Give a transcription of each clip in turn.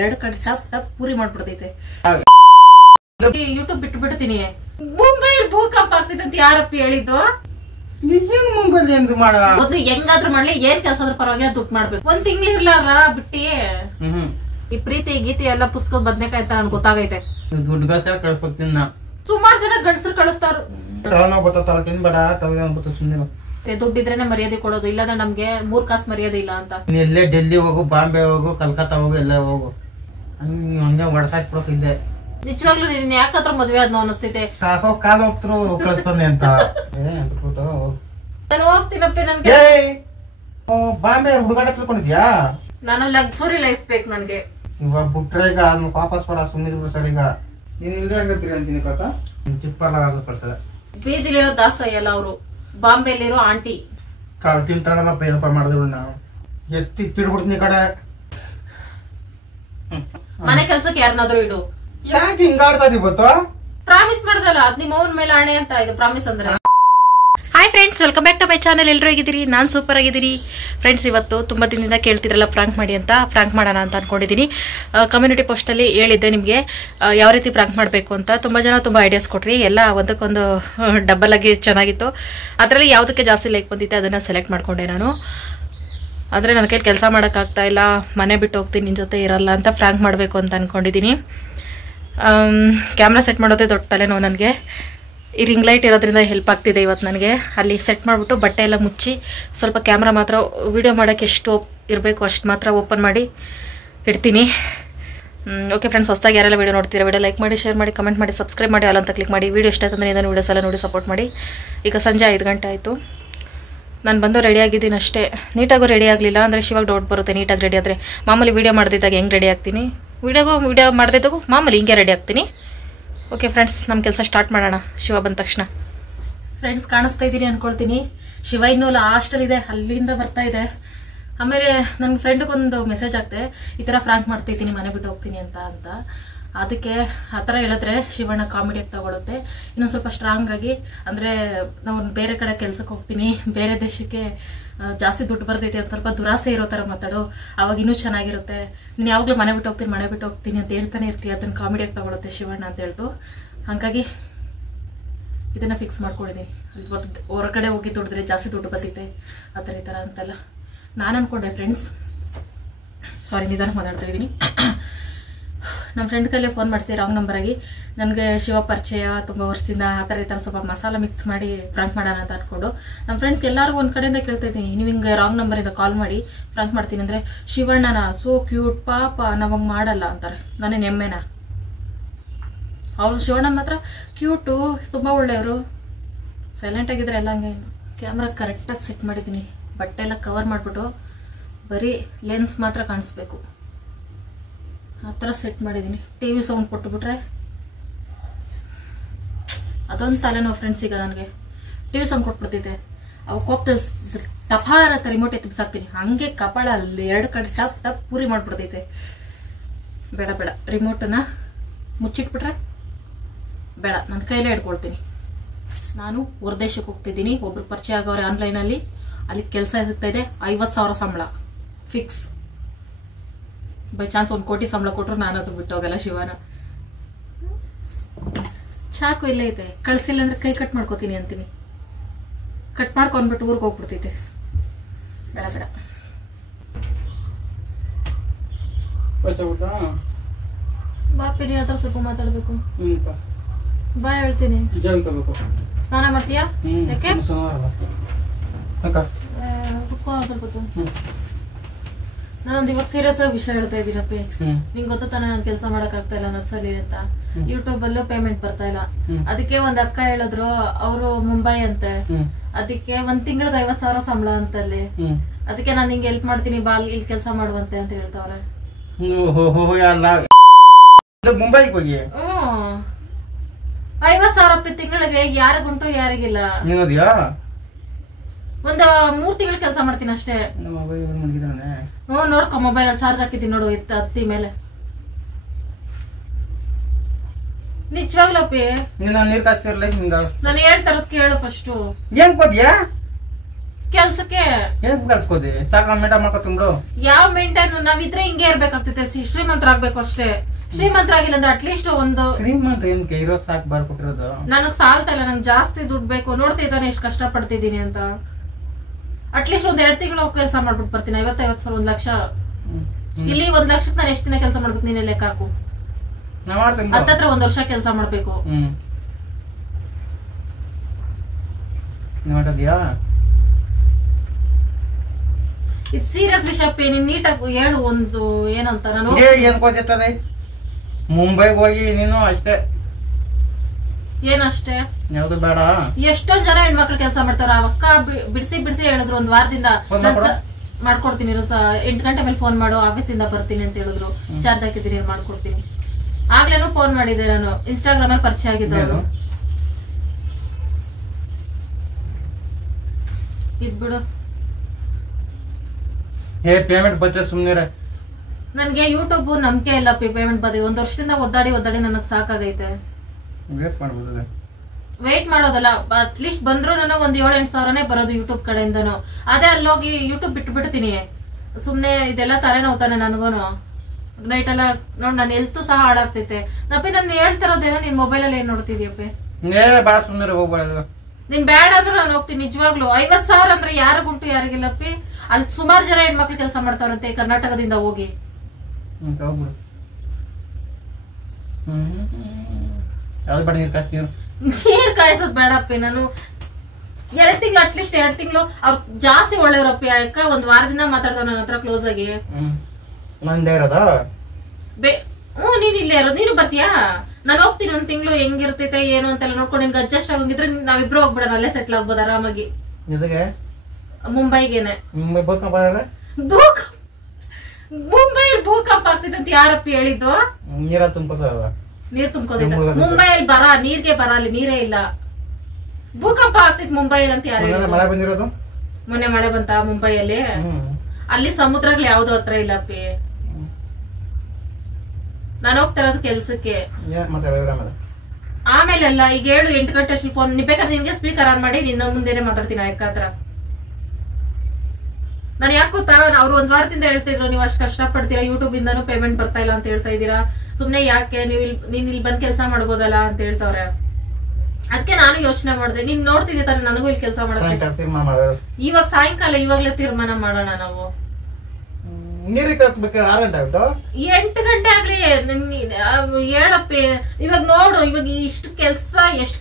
2 ಕಡೆ ಟಪ್ ಟಪ್ ಪೂರಿ ಮಾಡ್ಬಿಡ್ತೈತೆ. ಯೂಟ್ಯೂಬ್ ಬಿಟ್ಟು ಬಿಡ್ತೀನಿ. ಮುಂಬೈಲ್ ಭೂಕಂಪ ಆಗ್ತೈತೆ ಅಂತ ಯಾರಪ್ಪ ಹೇಳಿದ್ದು? ಮೊದ್ಲು ಹೆಂಗಾದ್ರೂ ಮಾಡ್ಲಿ, ಏನ್ ಕೆಲಸ ಆದ್ರೂ ಪರವಾಗಿ ದುಡ್ಡು ಮಾಡ್ಬೇಕು. 1 ತಿಂಗಳು ಇರ್ಲಾರ ಬಿಟ್ಟಿ ಈ ಪ್ರೀತಿ ಗೀತಿ ಎಲ್ಲ ಪುಸ್ತಕದ ಬದ್ನೆಕಾಯಿ ಅಂತ ನನ್ ಗೊತ್ತಾಗೈತೆ. ಸುಮಾರು ಜನ ಗಂಡಸರು ಕಳಿಸ್ತಾರ. ದುಡ್ಡಿದ್ರೇನೆ ಮರ್ಯಾದೆ ಕೊಡೋದು, ಇಲ್ಲದ್ರೆ ನಮ್ಗೆ 3 ಕಾಸು ಮರ್ಯಾದೆ ಇಲ್ಲ ಅಂತ. ಎಲ್ಲೇ ಡೆಲ್ಲಿ ಹೋಗು, ಬಾಂಬೆ ಹೋಗು, ಕಲ್ಕತ್ತಾ ಹೋಗು, ಎಲ್ಲ ಹೋಗು, ಹಂಗೆ ಒಡಸಾಕ್ ಕೊಡೋಕಿದ್ದೆ. ನಿಜವಾಗ್ಲೂ ನೀನ್ ಯಾಕತ್ರ ಮದ್ವೆ ಆದ್ನೋ ಅನಿಸ್ತೈತೆ. ಕಾಲ ಹೋಗ್ತರು ಕಳಿಸ್ತಾನೆ ಅಂತ ನಾನು ಹೋಗ್ತೀನಪ್ಪ. ನನ್ಗೆ ಬಾಂಬೆ ಹುಡುಗಾಟ ತಿಳ್ಕೊಂಡಿದ್ಯಾ? ನಾನು ಲಕ್ಸುರಿ ಲೈಫ್ ಬೇಕು ನನ್ಗೆ. ಇವಾಗ ಬಿಟ್ರೆ ಈಗ ಅದನ್ನ ವಾಪಸ್ ಕೊಡ, ಸುಮ್ಮನೆ ಸರ್. ಈಗ ನೀನ್ ಇಲ್ದೇ ಹಂಗತ್ತೀರಿ ಅಂತೀನಿ ಕಥ. ಟಿಪ್ಪರ್ಲಾಗಲ್ಪಡ್ತದೆ. ಬೀದಿಲಿರೋ ದಾಸಯ್ಯ ಎಲ್ಲ ಅವರು, ಬಾಂಬೆಲಿರೋ ಆಂಟಿ. ತಿಂತಾಳಲ್ಲಪ್ಪ, ಏನಪ್ಪ ಮಾಡಿದ್ರು ನಾವು ಎತ್ತಿ ತಿಡ್ಬಿಡ್ತೀನಿ ಕಡೆ. ಮನೆ ಕೆಲ್ಸಕ್ಕೆ ಯಾರನ್ನಾದ್ರೂ ಇಡು. ಯಾಕೆ ಹಿಂಗಾಡ್ತಾ ಇವತ್ತು? ಪ್ರಾಮಿಸ್ ಮಾಡ್ದಲ್ಲ, ಅದ್ ನಿಮ್ಮ ಅವನ್ ಮೇಲೆ ಆಣೆ ಅಂತ ಇದು ಪ್ರಾಮಿಸ್ ಅಂದ್ರೆ. Hi friends, welcome back to my channel. ಎಲ್ಲರೂ ಹೇಗಿದ್ದೀರಿ? ನಾನು ಸೂಪರ್ ಆಗಿದ್ದೀನಿ ಫ್ರೆಂಡ್ಸ್. ಇವತ್ತು ತುಂಬ ದಿನದಿಂದ ಕೇಳ್ತಿದ್ರಲ್ಲ ಪ್ರ್ಯಾಂಕ್ ಮಾಡಿ ಅಂತ, ಪ್ರ್ಯಾಂಕ್ ಮಾಡೋಣ ಅಂತ ಅನ್ಕೊಂಡಿದ್ದೀನಿ. ಕಮ್ಯುನಿಟಿ ಪೋಸ್ಟಲ್ಲಿ ಹೇಳಿದ್ದೆ ನಿಮಗೆ ಯಾವ ರೀತಿ ಪ್ರ್ಯಾಂಕ್ ಮಾಡಬೇಕು ಅಂತ. ತುಂಬ ಜನ ತುಂಬ ಐಡಿಯಾಸ್ ಕೊಟ್ರಿ, ಎಲ್ಲ ಒಂದಕ್ಕೊಂದು ಡಬಲ್ ಆಗಿ ಚೆನ್ನಾಗಿತ್ತು. ಅದರಲ್ಲಿ ಯಾವುದಕ್ಕೆ ಜಾಸ್ತಿ ಲೈಕ್ ಬಂದಿತ್ತೆ ಅದನ್ನು ಸೆಲೆಕ್ಟ್ ಮಾಡಿಕೊಂಡೆ ನಾನು. ಅಂದರೆ ನನ್ನ ಕೈಲಿ ಕೆಲಸ ಮಾಡೋಕ್ಕಾಗ್ತಾ ಇಲ್ಲ, ಮನೆ ಬಿಟ್ಟು ಹೋಗ್ತೀನಿ, ನಿನ್ನ ಜೊತೆ ಇರಲ್ಲ ಅಂತ ಪ್ರ್ಯಾಂಕ್ ಮಾಡಬೇಕು ಅಂತ ಅಂದ್ಕೊಂಡಿದ್ದೀನಿ. ಕ್ಯಾಮ್ರಾ ಸೆಟ್ ಮಾಡೋದೇ ದೊಡ್ಡ ತಲೆನೋವು ನನಗೆ. ಈ ರಿಂಗ್ ಲೈಟ್ ಇರೋದ್ರಿಂದ ಹೆಲ್ಪ್ ಆಗ್ತಿದೆ ಇವತ್ತು ನನಗೆ. ಅಲ್ಲಿ ಸೆಟ್ ಮಾಡಿಬಿಟ್ಟು ಬಟ್ಟೆ ಎಲ್ಲ ಮುಚ್ಚಿ ಸ್ವಲ್ಪ ಕ್ಯಾಮ್ರಾ ಮಾತ್ರ ವಿಡಿಯೋ ಮಾಡೋಕ್ಕೆ ಎಷ್ಟು ಇರಬೇಕು ಅಷ್ಟು ಮಾತ್ರ ಓಪನ್ ಮಾಡಿ ಇಡ್ತೀನಿ. ಓಕೆ ಫ್ರೆಂಡ್ಸ್, ಹೊಸದಾಗಿ ಯಾರೆಲ್ಲ ವೀಡಿಯೋ ನೋಡ್ತೀರಾ ವಿಡಿಯೋ ಲೈಕ್ ಮಾಡಿ, ಶೇರ್ ಮಾಡಿ, ಕಮೆಂಟ್ ಮಾಡಿ, ಸಬ್ಸ್ಕ್ರೈಬ್ ಮಾಡಿ, ಆಲ್ ಅಂತ ಕ್ಲಿಕ್ ಮಾಡಿ. ವೀಡಿಯೋ ಇಷ್ಟ ಆಯ್ತಂದರೆ ಇದನ್ನು ವೀಡಿಯೋಸ್ ಎಲ್ಲ ನೋಡಿ ಸಪೋರ್ಟ್ ಮಾಡಿ. ಈಗ ಸಂಜೆ 5 ಗಂಟೆ ಆಯಿತು. ನಾನು ಬಂದು ರೆಡಿ ಆಗಿದ್ದೀನಿ ಅಷ್ಟೇ. ನೀಟಾಗೂ ರೆಡಿ ಆಗಲಿಲ್ಲ ಅಂದರೆ ಶಿವಾಗ ಡೌಟ್ ಬರುತ್ತೆ. ನೀಟಾಗಿ ರೆಡಿ ಆದರೆ ಮಾಮೂಲಿ ವೀಡಿಯೋ ಮಾಡ್ದಿದ್ದಾಗ ಹೆಂಗೆ ರೆಡಿ ಆಗ್ತೀನಿ, ವಿಡಿಯೋ ಮಾಡ್ದಿದ್ದಾಗೂ ಮಾಮೂಲಿ ಹಿಂಗೆ ರೆಡಿ ಆಗ್ತೀನಿ. ಓಕೆ ಫ್ರೆಂಡ್ಸ್, ನಮ್ಮ ಕೆಲಸ ಸ್ಟಾರ್ಟ್ ಮಾಡೋಣ. ಶಿವ ಬಂದ ತಕ್ಷಣ. ಫ್ರೆಂಡ್ಸ್, ಕಾಣಿಸ್ತಾ ಇದ್ದೀನಿ ಅಂದ್ಕೊಳ್ತೀನಿ. ಶಿವ ಇನ್ನೂ ಲಾಸ್ಟಲ್ಲಿದೆ, ಅಲ್ಲಿಂದ ಬರ್ತಾ ಇದೆ. ಆಮೇಲೆ ನನ್ನ ಫ್ರೆಂಡ್ಗೊಂದು ಮೆಸೇಜ್ ಆಗ್ತೆ, ಈ ಥರ ಫ್ರಾಂಕ್ ಮಾಡ್ತಿದ್ದೀನಿ, ಮನೆ ಬಿಟ್ಟು ಹೋಗ್ತೀನಿ ಅಂತ. ಅದಕ್ಕೆ ಆ ಥರ ಹೇಳಿದ್ರೆ ಶಿವಣ್ಣ ಕಾಮಿಡಿಯಾಗಿ ತಗೊಳುತ್ತೆ. ಇನ್ನೊಂದು ಸ್ವಲ್ಪ ಸ್ಟ್ರಾಂಗ್ ಆಗಿ, ಅಂದರೆ ನಾವು ಬೇರೆ ಕಡೆ ಕೆಲ್ಸಕ್ಕೆ ಹೋಗ್ತೀನಿ, ಬೇರೆ ದೇಶಕ್ಕೆ ಜಾಸ್ತಿ ದುಡ್ಡು ಬರ್ತೈತೆ ಅಂತ ಸ್ವಲ್ಪ ದುರಾಸೆ ಇರೋ ಥರ ಮಾತಾಡು, ಅವಾಗ ಇನ್ನೂ ಚೆನ್ನಾಗಿರುತ್ತೆ. ನೀನು ಯಾವಾಗಲೂ ಮನೆ ಬಿಟ್ಟು ಹೋಗ್ತೀನಿ ಅಂತ ಹೇಳ್ತಾನೆ ಇರ್ತೀಯ, ಅದನ್ನು ಕಾಮಿಡಿಯಾಗಿ ತಗೊಳುತ್ತೆ ಶಿವಣ್ಣ ಅಂತ ಹೇಳ್ತು. ಹಾಗಾಗಿ ಇದನ್ನು ಫಿಕ್ಸ್ ಮಾಡ್ಕೊಂಡಿದ್ದೀನಿ. ಹೊರಗಡೆ ಹೋಗಿ ದುಡಿದ್ರೆ ಜಾಸ್ತಿ ದುಡ್ಡು ಬರ್ತೈತೆ ಆ ಥರ ಈ ಥರ ಅಂತೆಲ್ಲ ನಾನು ಅಂದ್ಕೊಂಡೆ ಫ್ರೆಂಡ್ಸ್. ಸಾರಿ, ನಿಧಾನ ಮಾತಾಡ್ತಾ ಇದ್ದೀನಿ. ನಮ್ಮ ಫ್ರೆಂಡ್ ಕೈಲೇ ಫೋನ್ ಮಾಡ್ತೀವಿ ರಾಂಗ್ ನಂಬರಾಗಿ. ನನಗೆ ಶಿವ ಪರಿಚಯ ತುಂಬ ವರ್ಷದಿಂದ, ಆ ಥರ ಈ ಥರ ಸ್ವಲ್ಪ ಮಸಾಲ ಮಿಕ್ಸ್ ಮಾಡಿ ಫ್ರಾಂಕ್ ಮಾಡೋಣ ಅಂತ ಅಂದ್ಕೊಂಡು ನಮ್ಮ ಫ್ರೆಂಡ್ಸ್ಗೆ ಎಲ್ಲರಿಗೂ ಒಂದು ಕಡೆಯಿಂದ ಕೇಳ್ತಾ ಇದ್ದೀನಿ, ನೀವು ಹಿಂಗೆ ರಾಂಗ್ ನಂಬರಿಂದ ಕಾಲ್ ಮಾಡಿ ಫ್ರಾಂಕ್ ಮಾಡ್ತೀನಿ ಅಂದರೆ, ಶಿವಣ್ಣನ ಸೋ ಕ್ಯೂಟ್ ಪಾಪ ನಾವು ಹಂಗೆ ಮಾಡಲ್ಲ ಅಂತಾರೆ. ನಾನೇ ನೆಮ್ಮೆನಾ? ಅವರು ಶಿವಣ್ಣನ ಮಾತ್ರ ಕ್ಯೂಟು, ತುಂಬ ಒಳ್ಳೆಯವರು, ಸೈಲೆಂಟಾಗಿದ್ದರೆ ಎಲ್ಲ ಹಂಗೆ. ಕ್ಯಾಮ್ರಾ ಕರೆಕ್ಟಾಗಿ ಸೆಟ್ ಮಾಡಿದ್ದೀನಿ, ಬಟ್ಟೆ ಎಲ್ಲ ಕವರ್ ಮಾಡಿಬಿಟ್ಟು ಬರೀ ಲೆನ್ಸ್ ಮಾತ್ರ ಕಾಣಿಸ್ಬೇಕು ಆ ಥರ ಸೆಟ್ ಮಾಡಿದ್ದೀನಿ. TV ಸೌಂಡ್ ಕೊಟ್ಟುಬಿಟ್ರೆ ಅದೊಂದು ತಲೆನೋವು ಫ್ರೆಂಡ್ಸ್. ಈಗ ನನಗೆ TV ಸೌಂಡ್ ಕೊಟ್ಬಿಡ್ತೈತೆ, ಅವು ಕೋಪ್ತ ಟಪಾರ ಅಂತ ರಿಮೋಟ್ ಎತ್ತಿ ಬಿಸಾಕ್ತೀನಿ, ಹಂಗೆ ಕಪಾಳ ಅಲ್ಲಿ 2 ಕಡೆ ಟಪ್ ಟಪ್ ಪೂರಿ ಮಾಡ್ಬಿಡ್ತೈತೆ. ಬೇಡ ರಿಮೋಟನ್ನ ಮುಚ್ಚಿಟ್ಬಿಟ್ರೆ ಬೇಡ, ನನ್ನ ಕೈಲೇ ಹಿಡ್ಕೊಳ್ತೀನಿ. ನಾನು ಹೊರದೇಶಕ್ಕೆ ಹೋಗ್ತಿದ್ದೀನಿ, ಒಬ್ರು ಪರಿಚಯ ಆಗೋರೆ ಆನ್ಲೈನಲ್ಲಿ, ಅಲ್ಲಿ ಕೆಲಸ ಸಿಗ್ತಾ ಇದೆ, 50,000 ಸಂಬಳ ಫಿಕ್ಸ್. ಬೈ ಚಾನ್ಸ್ 1 ಕೋಟಿ ಸಂಬಳ ಕೊಟ್ಟರು ನಾನು ಅದು ಬಿಟ್ಟು ಹೋಗಲ್ಲ ಶಿವನ. ಚಾಕು ಇಲ್ಲೇ ಐತೆ, ಕಳ್ಸಿಲ್ಲ ಅಂದ್ರೆ ಕೈ ಕಟ್ ಮಾಡ್ಕೋತೀನಿ ಅಂತೀನಿ. ಕಟ್ ಮಾಡ್ಕೊಂಡ್ಬಿಟ್ಟು ಊರಿಗೆ ಹೋಗ್ಬಿಡ್ತೈತೆ. ಬೇಡ ಬಾಪಿ, ನೀನ್ ಹತ್ರ ಸ್ವಲ್ಪ ಮಾತಾಡ್ಬೇಕು. ಬಾ ಹೇಳ್ತೀನಿ. ಸ್ನಾನ ಮಾಡ್ತೀಯಾ? ಯಾಕೆ ನಾನೊಂದು ಇವಾಗ ಸೀರಿಯಸ್ ಆಗಿ ವಿಷಯ ಹೇಳ್ತಾ ಇದ್ದೀನಪ್ಪಿ. ನಿಂಗೆ ಗೊತ್ತ ತಾನೆ, ನಾನು ಕೆಲಸ ಮಾಡಕ್ ಆಗ್ತಾ ಇಲ್ಲ ನರ್ಸರಿ ಅಂತ. ಯೂಟ್ಯೂಬ್ ಅಲ್ಲೂ ಪೇಮೆಂಟ್ ಬರ್ತಾ ಇಲ್ಲ. ಅದಕ್ಕೆ ಒಂದ್ ಅಕ್ಕ ಹೇಳಿದ್ರು, ಅವರು ಮುಂಬೈ ಅಂತೆ, ಅದಕ್ಕೆ 1 ತಿಂಗಳಿಗೆ 50,000 ಸಂಬಳ ಅಂತಲ್ಲಿ. ಅದಕ್ಕೆ ನಾನು ನಿಂಗೆ ಹೆಲ್ಪ್ ಮಾಡ್ತೀನಿ, ಬಾ ಇಲ್ಲಿ ಕೆಲಸ ಮಾಡುವಂತೆ ಅಂತ ಹೇಳ್ತಾವ್ರೆ. ಮುಂಬೈಗೆ ಹೋಗಿ 50,000 ತಿಂಗಳಿಗೆ ಯಾರಿಗುಂಟು ಯಾರಿಗಿಲ್ಲ. ಒಂದು 3 ತಿಂಗಳು ಕೆಲಸ ಮಾಡ್ತೀನಿ ಅಷ್ಟೇ. ನೋಡ್ಕೊ, ಮೊಬೈಲ್ ಚಾರ್ಜ್ ಹಾಕಿದ್ದೀನಿ ನೋಡು, ಹತ್ತಿ ಮೇಲೆ. ನಿಜವಾಗ್ಲಪ್ಪಿ ನೀರು ಕಾಸ್ತಿರ್ಲ. ನಾನು ಹೇಳ್ತಾರದ್ ಕೇಳು ಫಸ್ಟ್. ಏನ್ ಕೊದ್ಯಾ? ಕೆಲ್ಸಕ್ಕೆ ಹೇಗ್ ಕಲ್ಸ್ಕೋದಿ ಸಾಕ ಮೇಂಟೈನ್ ಮಾಡ್ಕೊತಿಂಬಿಡು. ಯಾವ ಮೇಂಟೈನ್ ನಾವಿದ್ರೆ ಹಿಂಗೆ ಇರ್ಬೇಕಾಗ್ತೈತೆ. ಶ್ರೀಮಂತರಾಗ್ಬೇಕು ಅಷ್ಟೇ. ಶ್ರೀಮಂತರಾಗಿಲ್ಲ ಅಂದ್ರೆ ಅಟ್ಲೀಸ್ಟ್ ಒಂದು ಶ್ರೀಮಂತ ಏನಕ್ಕೆ ಇರೋ ಸಾಕ್ ಬರ್ಕೊಟ್ಟಿರೋದು. ನನಗ್ ಸಾಲ್ತಾ ಇಲ್ಲ, ನಂಗೆ ಜಾಸ್ತಿ ದುಡ್ಡು ಬೇಕು. ನೋಡ್ತಿದ್ದಾನೆ ಎಷ್ಟು ಕಷ್ಟ ಪಡ್ತಿದ್ದೀನಿ ಅಂತ. ಅಟ್ಲೀಸ್ಟ್ ಒಂದ್ 2 ತಿಂಗಳು ಕೆಲಸ ಮಾಡ್ಬಿಟ್ಟು ಬರ್ತೀನಿ. 50,000 ಸಾವಿರ 1 ಲಕ್ಷ. ಇಲ್ಲಿ 1 ಲಕ್ಷಕ್ಕೆ ನಾನು ಎಷ್ಟು ದಿನ ಕೆಲಸ ಮಾಡ್ಬೇಕು ನೀನೆ ಲೆಕ್ಕ ಹಾಕು. ಹತ್ತತ್ರ 1 ವರ್ಷ ಕೆಲಸ ಮಾಡ್ಬೇಕು. ನೋಡಿದ್ಯಾ ಇದು ಸೀರಿಯಸ್ ವಿಷಯ. ನೀನ್ ನೀಟಾಗಿ ಹೇಳು ಒಂದು ಏನಂತ. ನಾನು ಏನ್ ಗೊತ್ತಿರ್ತದೆ. ಮುಂಬೈಗೆ ಹೋಗಿ ನೀನು ಅಷ್ಟೇ. ಏನಷ್ಟೇ ಯಾವ್ದು ಬೇಡ. ಎಷ್ಟೊಂದ್ ಜನ ಹೆಣ್ಮಕ್ಳು ಕೆಲಸ ಮಾಡ್ತಾರ. ಅವಕ್ಕ ಬಿಡಿಸಿ ಹೇಳಿದ್ರು 1 ವಾರದಿಂದ ಮಾಡ್ಕೊಡ್ತೀನಿ 8 ಗಂಟೆ ಮೇಲೆ ಫೋನ್ ಮಾಡು ಆಫೀಸಿಂದ ಬರ್ತೀನಿ ಅಂತ ಹೇಳಿದ್ರು. ಚಾರ್ಜ್ ಹಾಕಿದ್ದೀನಿ ಮಾಡ್ಕೊಡ್ತೀನಿ. ಆಗ್ಲೇನು ಫೋನ್ ಮಾಡಿದ್ದೆ ನಾನು. ಇನ್ಸ್ಟಾಗ್ರಾಮ್ ಅಲ್ಲಿ ಪರಿಚಯ ಆಗಿದ್ದವರು. ಇದ್ ಬಿಡು. ಪೇಮೆಂಟ್ ಬತ್ತೆ ಸುಮ್ನಿರ. ನನ್ಗೆ ಯೂಟ್ಯೂಬ್ ನಂಬಿಕೆ ಇಲ್ಲ. ಪೇಮೆಂಟ್ ಬಂದಿದೆ. 1 ವರ್ಷದಿಂದ ಒದ್ದಾಡಿ ನನಗ್ ಸಾಕಾಗೈತೆ. ವೇಟ್ ಮಾಡೋದಲ್ಲ. ಅಟ್ಲೀಸ್ಟ್ ಬಂದ್ರು ಒಂದ್ 7-8 ಸಾವಿರನೇ ಬರೋದು ಯೂಟ್ಯೂಬ್ ಕಡೆಯಿಂದನು. ಅದೇ ಅಲ್ಲೋಗಿ ಯೂಟ್ಯೂಬ್ ಬಿಟ್ಬಿಡ್ತೀನಿ. ಸುಮ್ನೆ ಇದೆಲ್ಲ ತಲೆ ನೋವ್ತಾನೆ ನನ್ಗೂನು. ನೈಟ್ ಎಲ್ಲ ನೋಡ್ ನನ್ ಹೆಲ್ತ್ ಸಹ ಹಾಳಾಗ್ತೈತೆ. ನಪ್ಪಿ ನಾನು ಹೇಳ್ತಿರೋದೇನೋ ನಿನ್ ಮೊಬೈಲ್ ಅಲ್ಲಿ ಏನ್ ನೋಡ್ತಿದ್ಯಪ್ಪಿ. ಬಾಳ ಸುಮ್ನಿರ ಹೋಗ್ಬಾರ್ದು. ನೀನ್ ಬ್ಯಾಡ ಅಂದ್ರೆ ನಾನು ಹೋಗ್ತೀನಿ ನಿಜವಾಗ್ಲು. 50,000 ಅಂದ್ರೆ ಯಾರಿಗುಂಟು ಯಾರಿಗಿಲ್ಲಪ್ಪಿ. ಅಲ್ಲಿ ಸುಮಾರು ಜನ ಹೆಣ್ಮಕ್ಳು ಕೆಲಸ ಮಾಡ್ತಾರಂತೆ ಕರ್ನಾಟಕದಿಂದ ಹೋಗಿ. ನೀರ್ ಕಾಯಿಸೋದ್ ಬೇಡಪ್ಪಿ. ನಾನು 2 ತಿಂಗಳು ಅಟ್ಲೀಸ್ಟ್ 2 ತಿಂಗಳು ಅವ್ರು ಜಾಸ್ತಿ ಒಳ್ಳೆಯವ್ರಪ್ಪಿ. ಯಾಕ 1 ವಾರದಿಂದ ಮಾತಾಡ್ತಾವ ನನ್ನ ಹತ್ರ ಕ್ಲೋಸ್ ಆಗಿ. ನೀನ್ ಇಲ್ಲೇ ಇರೋದು. ನೀನು ಬರ್ತೀಯಾ? ನಾನು ಹೋಗ್ತೀನಿ 1 ತಿಂಗಳು ಹೆಂಗಿರ್ತೈತೆ ಏನು ಅಂತೆಲ್ಲ ನೋಡ್ಕೊಂಡು ನಿನ್ಗೆ ಅಡ್ಜಸ್ಟ್ ಆಗಂಗಿದ್ರೆ ನಾವಿಬ್ರು ಹೋಗ್ಬಿಡೋಣ. ಅಲ್ಲೇ ಸೆಟ್ಲ್ ಆಗ್ಬೋದು ಆರಾಮಾಗಿ. ಮುಂಬೈಗೇನೆ. ಮುಂಬೈ ಭೂಕಂಪ ಆಗ್ತೈತೆ ಅಂತ ಯಾರಪ್ಪಿ ಹೇಳಿದ್ದು? ನೀರ್ ತುಂಬ್ಕೋದಿಲ್ಲ ಮುಂಬೈಯಲ್ಲಿ. ನೀರ್ಗೆ ಬರ ಅಲ್ಲಿ ನೀರೇ ಇಲ್ಲ. ಭೂಕಂಪ ಆಗ್ತೈತಿ ಮುಂಬೈಯಲ್ಲಿ ಅಂತ ಯಾರು ಹೇಳಿದ್ದು? ಮೊನ್ನೆ ಮಳೆ ಬಂತ ಮುಂಬೈಯಲ್ಲಿ? ಅಲ್ಲಿ ಸಮುದ್ರಗಳು ಯಾವ್ದು ಹತ್ರ ಇಲ್ಲಪ್ಪಿ. ನಾನು ಹೋಗ್ತಾ ಇರೋದು ಕೆಲ್ಸಕ್ಕೆ. ಆಮೇಲೆ ಅಲ್ಲ ಈಗ 7-8 ಗಂಟೆ ಅಷ್ಟು ಫೋನ್ ಬೇಕಾದ್ರೆ ನಿನ್ಗೆ ಸ್ಪೀಕರ್ ಆನ್ ಮಾಡಿ ನಿನ್ನ ಮುಂದೆನೆ ಮಾತಾಡ್ತೀನಿ ಅಕ್ಕ ಹತ್ರ. ನಾನು ಯಾಕೆ ಗೊತ್ತಾ, ಅವ್ರು 1 ವಾರದಿಂದ ಹೇಳ್ತಿದ್ರು ನೀವು ಅಷ್ಟು ಕಷ್ಟ ಪಡ್ತೀರಾ, ಯೂಟ್ಯೂಬ್ ಇಂದಾನು ಪೇಮೆಂಟ್ ಬರ್ತಾ ಇಲ್ಲ ಅಂತ ಹೇಳ್ತಾ ಇದೀರಾ, ಸುಮ್ನೆ ಯಾಕೆ ನೀನ್ ಇಲ್ಲಿ ಬಂದ್ ಕೆಲಸ ಮಾಡ್ಬೋದಲ್ಲ ಅಂತ ಹೇಳ್ತವ್ರೆ. ಅದಕ್ಕೆ ನಾನು ಯೋಚನೆ ಮಾಡಿದೆ, ನೀನ್ ನೋಡ್ತೀನಿ ತಾನೆ ನನಗೂ ಇಲ್ಲಿ ಕೆಲಸ ಮಾಡೋದು. ಇವಾಗ ಸಾಯಂಕಾಲ ಇವಾಗ್ಲೇ ತೀರ್ಮಾನ ಮಾಡೋಣ ನಾವು. 8 ಗಂಟೆ ಆಗ್ಲಿ ಹೇಳಪ್ಪಿ. ಇವಾಗ ನೋಡು, ಇವಾಗ ಎಷ್ಟು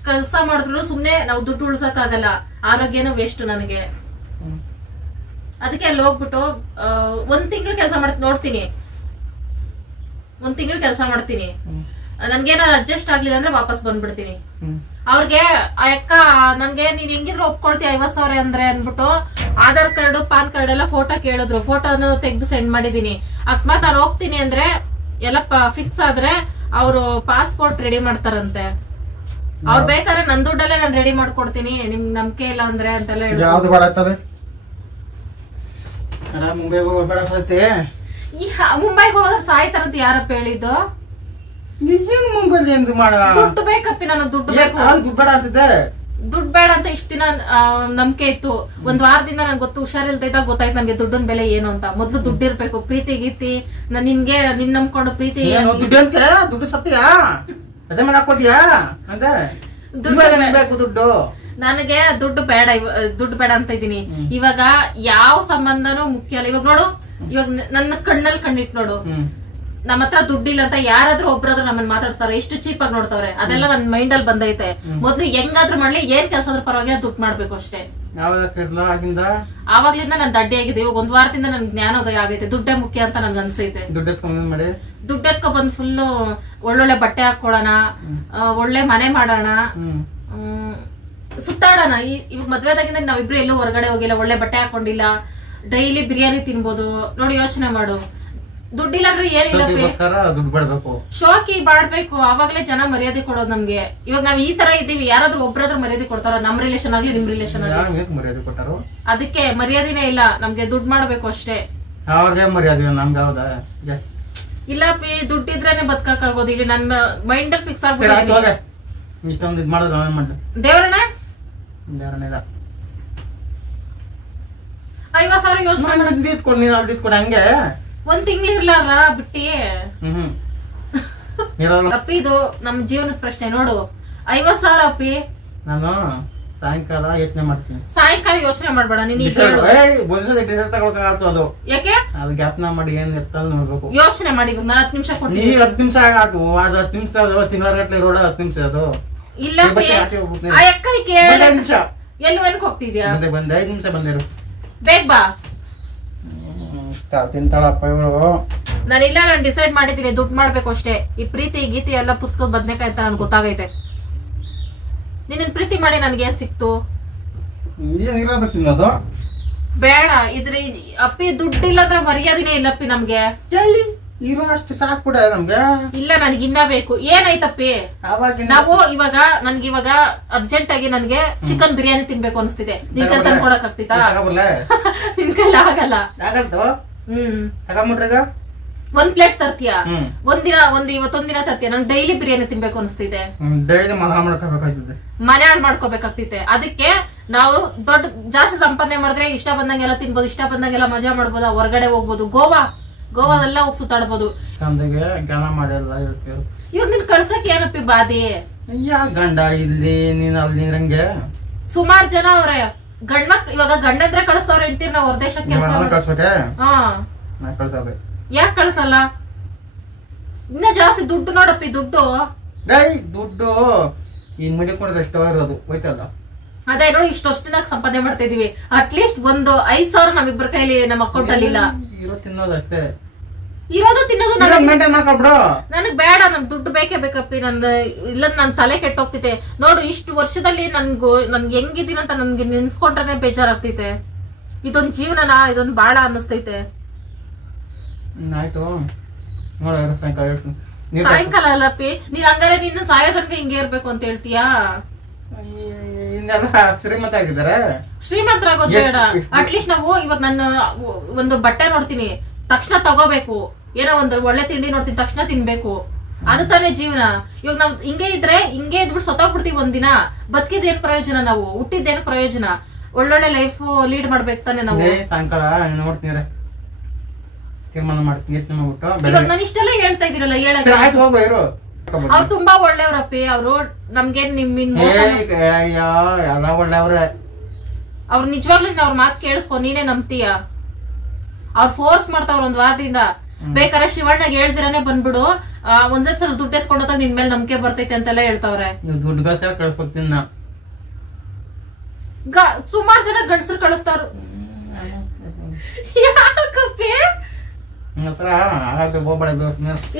ಕೆಲ್ಸ ಮಾಡಿದ್ರು ಸುಮ್ನೆ ನಾವು ದುಡ್ಡು ಉಳ್ಸಕ್ ಆಗಲ್ಲ. ಆರೋಗ್ಯನೂ ವೇಸ್ಟ್ ನನಗೆ. ಅದಕ್ಕೆ ಅಲ್ಲಿ ಹೋಗ್ಬಿಟ್ಟು 1 ತಿಂಗಳು ಕೆಲಸ ನೋಡ್ತೀನಿ. 1 ತಿಂಗಳು ಕೆಲಸ ಮಾಡ್ತೀನಿ. ನನ್ಗೇನಾದ್ರು ಅಡ್ಜಸ್ಟ್ ಆಗ್ಲಿಲ್ಲ ಅಂದ್ರೆ ವಾಪಸ್ ಬಂದ್ಬಿಡ್ತೀನಿ. ಅವ್ರಿಗೆ ಅಕ್ಕ ನನ್ಗೆ ನೀನ್ ಹೆಂಗಿದ್ರು ಒಪ್ಕೊಳ್ತೀಯ 50,000 ಅಂದ್ರೆ ಅನ್ಬಿಟ್ಟು ಆಧಾರ್ ಕಾರ್ಡ್ ಪಾನ್ ಕಾರ್ಡ್ ಎಲ್ಲ ಫೋಟೋ ಕೇಳಿದ್ರು. ಫೋಟೋನು ತೆಗ್ದು ಸೆಂಡ್ ಮಾಡಿದೀನಿ. ಅಕಸ್ಮಾತ್ ನಾನು ಹೋಗ್ತೀನಿ ಅಂದ್ರೆ ಎಲ್ಲ ಫಿಕ್ಸ್ ಆದ್ರೆ ಅವರು ಪಾಸ್ಪೋರ್ಟ್ ರೆಡಿ ಮಾಡ್ತಾರಂತೆ. ಅವ್ರು ಬೇಕಾದ್ರೆ ನನ್ ದುಡ್ಡಲ್ಲೇ ನಾನು ರೆಡಿ ಮಾಡ್ಕೊಡ್ತೀನಿ, ನಿಮ್ಗೆ ನಂಬಿಕೆ ಇಲ್ಲ ಅಂದ್ರೆ ಅಂತೆಲ್ಲ ಹೇಳಿ. ಮುಂಬೈಗೆ ಹೋದ್ರೆ ಸಾಯ್ತಾರಂತ ಯಾರಪ್ಪ ಹೇಳಿದ್ದು? ದುಡ್ಡು ಬೇಕಪ್ಪಿ, ನನಗ್ ದುಡ್ಡು ಬೇಕು. ದುಡ್ಡು ಬೇಡ ಅಂತ ಇಷ್ಟ ದಿನ ನಂಬಿಕೆ ಇತ್ತು. 1 ವಾರದಿಂದ ನನ್ಗೆ ಗೊತ್ತು, ಹುಷಾರಿಲ್ದಾಗ ಗೊತ್ತಾಯ್ತು ನನ್ಗೆ ದುಡ್ಡನ್ ಬೆಲೆ ಏನು ಅಂತ. ಮೊದ್ಲು ದುಡ್ಡು ಇರ್ಬೇಕು. ಪ್ರೀತಿ ಗೀತಿ ನಾನ್ ನಿನ್ಗೆ ನಿನ್ ನಂಬ್ಕೊಂಡು ಪ್ರೀತಿ ದುಡ್ಡು ಸತ್ಯ ಅದೇ ಮಾಡಾಕೋದ್ಯಾ ಅಂತ ದುಡ್ಡು. ನನಗೆ ದುಡ್ಡು ಬೇಡ ಅಂತ ಇದೀನಿ. ಇವಾಗ ಯಾವ ಸಂಬಂಧನೂ ಮುಖ್ಯ ಅಲ್ಲ. ಇವಾಗ ನೋಡು, ಇವಾಗ ನನ್ನ ಕಣ್ಣಲ್ಲಿ ಕಣ್ಣಿಟ್ ನೋಡು, ನಮ್ಮ ಹತ್ರ ದುಡ್ಡಿಲ್ಲ ಅಂತ ಯಾರಾದ್ರೂ ಒಬ್ರಾದ್ರೂ ನಮ್ಮನ್ನ ಮಾತಾಡ್ತಾರೆ, ಎಷ್ಟು ಚೀಪ್ ಆಗಿ ನೋಡ್ತಾವ್ರೆ. ಅದೆಲ್ಲ ನನ್ ಮೈಂಡ್ ಅಲ್ಲಿ ಬಂದೈತೆ. ಮೊದ್ಲು ಹೆಂಗಾದ್ರೂ ಮಾಡ್ಲಿ, ಏನ್ ಕೆಲಸ ಆದ್ರೂ ಪರವಾಗಿಲ್ಲ, ದುಡ್ಡು ಮಾಡ್ಬೇಕು ಅಷ್ಟೇ. ಆವಾಗ್ಲಿಂದ ನಾನ್ ದಡ್ಡಿ ಆಗಿದೆ. ಇವಾಗ 1 ವಾರದಿಂದ ನನ್ ಜ್ಞಾನೋದಯ ಆಗೈತೆ. ದುಡ್ಡೇ ಮುಖ್ಯ ಅಂತ ನನ್ಗೆ ಅನ್ಸೈತೆ. ದುಡ್ಡು ಎತ್ಕೊ ಬಂದ್ ಫುಲ್ ಒಳ್ಳೊಳ್ಳೆ ಬಟ್ಟೆ ಹಾಕೊಳ್ಳೋಣ, ಒಳ್ಳೆ ಮನೆ ಮಾಡೋಣ, ಸುತ್ತಾಡೋಣ. ಇವಾಗ ಮದ್ವೆದಾಗಿಂದ ನಾವಿಬ್ರು ಎಲ್ಲೂ ಹೊರಗಡೆ ಹೋಗಿಲ್ಲ, ಒಳ್ಳೆ ಬಟ್ಟೆ ಹಾಕೊಂಡಿಲ್ಲ, ಡೈಲಿ ಬಿರಿಯಾನಿ ತಿನ್ಬೋದು. ನೋಡಿ ಯೋಚನೆ ಮಾಡು. ದುಡ್ಡಿಲ್ಲ ಅಂದ್ರೆ ಏನಿಲ್ಲ, ಶೋಕಿ ಮಾಡ್ಬೇಕು. ಅವಾಗ್ಲೇ ಜನ ಮರ್ಯಾದೆ ಕೊಡೋದು ನಮ್ಗೆ. ಇವಾಗ ನಾವ್ ಈ ತರ ಇದ್ದೀವಿ, ಯಾರಾದ್ರೂ ಒಬ್ರಾದ್ರೂ ಮರ್ಯಾದೆ ಕೊಡ್ತಾರ? ನಮ್ ರಿಲೇಷನ್ ಆಗ್ಲಿ ನಿಮ್ ರಿಲೇಷನ್ ಆಗ್ಲಿ ಅದಕ್ಕೆ ಮರ್ಯಾದೆನೇ ಇಲ್ಲ. ನಮ್ಗೆ ದುಡ್ಡು ಮಾಡ್ಬೇಕು ಅಷ್ಟೇ. ಇಲ್ಲಪ್ಪಿ, ದುಡ್ಡಿದ್ರೇನೆ ಬದುಕಾಗೋದು. ಇಲ್ಲಿ ನನ್ನ ಮೈಂಡ್ ಅಲ್ಲಿ ಫಿಕ್ಸ್ ಆಗ್ಬಿಟ್ಟು ದೇವ್ರಣ್ಣ 50,000 ಯೋಚನೆ ನಾನು ಇಟ್ಕೊಂಡು ನೀನು ಅಲ್ಲಿ ಇಟ್ಕೊಂಡು ಹಂಗೆ ಒಂದ್ ತಿಂಗ್ಳು ಇರ್ಲಾರ ಬಿಟ್ಟಿ ಇರೋಲ್ಲ. ಅಪ್ಪಿ ಇದು ನಮ್ ಜೀವನದ ಪ್ರಶ್ನೆ ನೋಡು. 50,000 ಅಪ್ಪಿ. ನಾನು ಸಾಯಂಕಾಲ ಯೋಚನೆ ಮಾಡ್ತೀನಿ. ಸಾಯಂಕಾಲ ಯೋಚನೆ ಮಾಡ್ಬೇಡ ನೀನ್ ಈಗ ಹೇಳು. ಅದು ಯಾಕೆ ಅದು ಜ್ಞಾಪನ ಮಾಡಿ ಏನ್ ಎತ್ತ ನೋಡ್ಬೇಕು. ಯೋಚನೆ ಮಾಡಿ ಇವಾಗ ನಾನು 10 ನಿಮಿಷ ಕೊಡ್ತೀನಿ. ನೀ 10 ನಿಮಿಷ ಆಗಾತು ಅದು 10 ನಿಮಿಷ ಅದು ತಿಂಗಳ ಗಟ್ಲೆ ರೋಡ 10 ನಿಮಿಷ ಅದು ಇಲ್ಲ ಆ ಅಕ್ಕ ಕೇಳ ನಿಮಿಷ ಎಲ್ಲಿ ಅನ್ಕ್ ಹೋಗ್ತಿದ್ಯಾ? ಬಂದೆ 5 ನಿಮಿಷ ಬಂದೇರು ಬೇಗ ಬಾ. ತಿಂತಾಳಪ್ಪ ಇವಳು. ನಾನಿಲ್ಲ ನಾನು ಡಿಸೈಡ್ ಮಾಡಿದ್ದೀನಿ ದುಡ್ಡು ಮಾಡ್ಬೇಕು ಅಷ್ಟೇ. ಈ ಪ್ರೀತಿ ಗೀತಿ ಎಲ್ಲ ಪುಸ್ತಕದ ಬದ್ನೆಕಾಯಿ ಅಂತ ನನ್ಗೆ ಗೊತ್ತಾಗೈತೆ. ನಿನ್ನ ಪ್ರೀತಿ ಮಾಡಿ ನನ್ಗೆ ಏನ್ ಸಿಕ್ತು? ಏನಿರೋದು ತಿನ್ನೋದು ಬೇಡ. ಇದ್ರ ಅಪ್ಪಿ ದುಡ್ಡಿಲ್ಲ ಅಂದ್ರೆ ಮರ್ಯಾದಿನೇ ಇಲ್ಲಪ್ಪಿ ನಮ್ಗೆ. ಇರೋ ಅಷ್ಟು ಸಾಕ್ಬಿಡ ನಮ್ಗೆ. ಇಲ್ಲ ನನ್ಗೆ ಇನ್ನ ಬೇಕು. ಏನಾಯ್ತಪ್ಪಿ? ನಾವು ಇವಾಗ ನನ್ಗೆ ಇವಾಗ ಅರ್ಜೆಂಟ್ ಆಗಿ ನನ್ಗೆ ಚಿಕನ್ ಬಿರಿಯಾನಿ ತಿನ್ಬೇಕು ಅನ್ಸ್ತಿದೆ. ನಿನ್ ಕೈ ತಂದ್ಕೊಡಕ್ ಆಗ್ತಿತ್ತಾ? ನಿನ್ ಕೈಲಿ ಆಗಲ್ಲ. ತಗೊಂಬಿಟ್ರಿಗ 1 ಪ್ಲೇಟ್ ತರ್ತೀಯಾ? ಇವತ್ತೊಂದ್ ದಿನ ತರ್ತೀಯ? ನಂಗೆ ಡೈಲಿ ಬಿರಿಯಾನಿ ತಿನ್ಬೇಕು ಅನ್ಸ್ತಿದೆ. ಡೈಲಿ ಮನೆ ಹಾಳು ಮಾಡ್ಕೋಬೇಕಾಗ್ತಿದೆ. ಅದಕ್ಕೆ ನಾವು ಜಾಸ್ತಿ ಸಂಪಾದನೆ ಮಾಡಿದ್ರೆ ಇಷ್ಟ ಬಂದಂಗೆಲ್ಲ ತಿನ್ಬೋದು, ಇಷ್ಟ ಬಂದಂಗೆಲ್ಲ ಮಜಾ ಮಾಡ್ಬೋದು, ಹೊರಗಡೆ ಹೋಗ್ಬೋದು, ಗೋವಾದೆಲ್ಲ ಹೋಗಿ ಸುತ್ತಾಡ್ಬೋದು. ಗಣ ಮಾಡಿಲ್ಲ ಹೇಳ್ತೀವಿ. ಇವಾಗ ನಿನ್ ಕಳ್ಸಕ್ ಏನಪ್ಪಿ ಬಾದಿ? ಯಾ ಗಂಡ ಇಲ್ಲಿ ನೀನ್ ಅಲ್ಲಿ ನೀರಂಗೆ ಸುಮಾರು ಜನ ಅವ್ರೆ ಗಂಡ್ಮಕ್. ಇವಾಗ ಗಂಡಂದ್ರೆ ಕಳಿಸ್ತವ್ರ ಹೆಂಡ್ತೀರ್ ನಾವ್ ಹೊರದೇಶಕ್ಕೆ ಕೆಲಸ ಕಳ್ಸ್ಬೇಕೆ? ಹಾ ಕಳ್ಸೋದೆ. ಯಾಕೆ ಕಳ್ಸಲ್ಲ? ಇನ್ನ ಜಾಸ್ತಿ ದುಡ್ಡು ನೋಡಪ್ಪಿ. ದುಡ್ಡು ಈ ಮಡಿಕೊಂಡ್ರೆ ಎಷ್ಟೋ ಇರೋದು ಹೋಯ್ತಲ್ಲ. ಅದೇ ನೋಡಿ ಇಷ್ಟು ವರ್ಷದಿಂದ ಸಂಪಾದನೆ ಮಾಡ್ತಾ ಇದೀವಿ. ಅಟ್ಲೀಸ್ಟ್ ಒಂದು 5,000 ನಮ್ಮಿಬ್ಬರ ಕೈಲಿ ನಮ್ಮ ಅಕೌಂಟ್ ಅಲ್ಲಿ ಇಲ್ಲ. ಇರೋ ತಿನ್ನೋದು ಅಷ್ಟೇ. ಇರೋದು ತಿನ್ನೋದು ನನಗ್ ಬೇಡ. ನನ್ ದುಡ್ಡು ಬೇಕೇ ಬೇಕಪ್ಪಿ. ಇಲ್ಲ ನನ್ ತಲೆ ಕೆಟ್ಟೋಗ್ತಿದೆ ನೋಡು. ಇಷ್ಟು ವರ್ಷದಲ್ಲಿ ನನ್ಗೆ ಹೆಂಗಿದ್ದೀನಂತ ನನ್ಗೆ ನೆನ್ಸ್ಕೊಂಡ್ರೆ ಬೇಜಾರಾಗ್ತೈತೆ. ಇದೊಂದ್ ಜೀವನನಾ? ಇದೊಂದ್ ಬಾಳ ಅನ್ನಿಸ್ತೈತೆ. ಆಯ್ತು ನೋಡ ಸಾಯಂಕಾಲ ಅಲ್ಲಪ್ಪಿ. ನೀನ್ ಹಂಗಾರೆ ನಿನ್ನ ಸಾಯೋ ತನಕ ಹಿಂಗೆ ಇರ್ಬೇಕು ಅಂತ ಹೇಳ್ತೀಯಾ? ಶ್ರೀಮಂತ ಆಗಿದ್ದಾರೆ. ಶ್ರೀಮಂತರಾಗೋದು ಬೇಡ. ಅಟ್ಲೀಸ್ಟ್ ನಾವು ಇವಾಗ ನನ್ನ ಒಂದು ಬಟ್ಟೆ ನೋಡ್ತೀನಿ ತಕ್ಷಣ ತಗೋಬೇಕು. ಏನೋ ಒಂದು ಒಳ್ಳೆ ತಿಂಡಿ ನೋಡ್ತೀನಿ ತಕ್ಷಣ ತಿನ್ಬೇಕು. ಅದು ತಾನೇ ಜೀವನ. ಇವಾಗ ನಾವ್ ಹಿಂಗೆ ಇದ್ರೆ ಹಿಂಗೆ ಇದ್ಬಿಟ್ಟು ಸತ್ತೋಗ್ಬಿಡ್ತೀವಿ ಒಂದಿನ. ಬದುಕಿದೇನ್ ಪ್ರಯೋಜನ? ನಾವು ಹುಟ್ಟಿದ್ದೇನ್ ಪ್ರಯೋಜನ? ಒಳ್ಳೊಳ್ಳೆ ಲೈಫ್ ಲೀಡ್ ಮಾಡ್ಬೇಕು ತಾನೆ ನಾವು. ಸಾಯಂಕಾಲ ನೋಡ್ತೀನಿ ತೀರ್ಮಾನ ಮಾಡ್ತೀನಿ. ಇವಾಗ ನಾನು ಇಷ್ಟೆಲ್ಲ ಹೇಳ್ತಾ ಇದೀರಲ್ಲ ಹೇಳಕ್. ಅವ್ರು ತುಂಬಾ ಒಳ್ಳೆಯವ್ರಪ್ಪಿ. ಅವ್ರು ನಮ್ಗೇನ್ ಎಲ್ಲ ಒಳ್ಳೆಯವ್ರೆ. ಅವ್ರು ನಿಜವಾಗ್ಲೂ ಅವ್ರ ಮಾತ್ ಕೇಳಿಸ್ಕೊ. ನೀನೇ ನಂಬ್ತೀಯ? ಅವ್ರು ಫೋರ್ಸ್ ಮಾಡ್ತಾವ್ರ ಒಂದ್ ವಾರದಿಂದ. ಬೇಕಾದ್ರೆ ಶಿವಣ್ಣಗೆ ಹೇಳ್ದಿರಾನೆ ಬಂದ್ಬಿಡು. ಒಂದ್ಸಲ ಸಲ ದುಡ್ಡು ಎತ್ಕೊಂಡೋದಾಗ ನಿನ್ ಮೇಲೆ ನಂಬಿಕೆ ಬರ್ತೈತೆ ಅಂತೆಲ್ಲ ಹೇಳ್ತಾವ್ರೆ. ಸುಮಾರು ಜನ ಗಂಡಸರು ಕಳಿಸ್ತಾರ.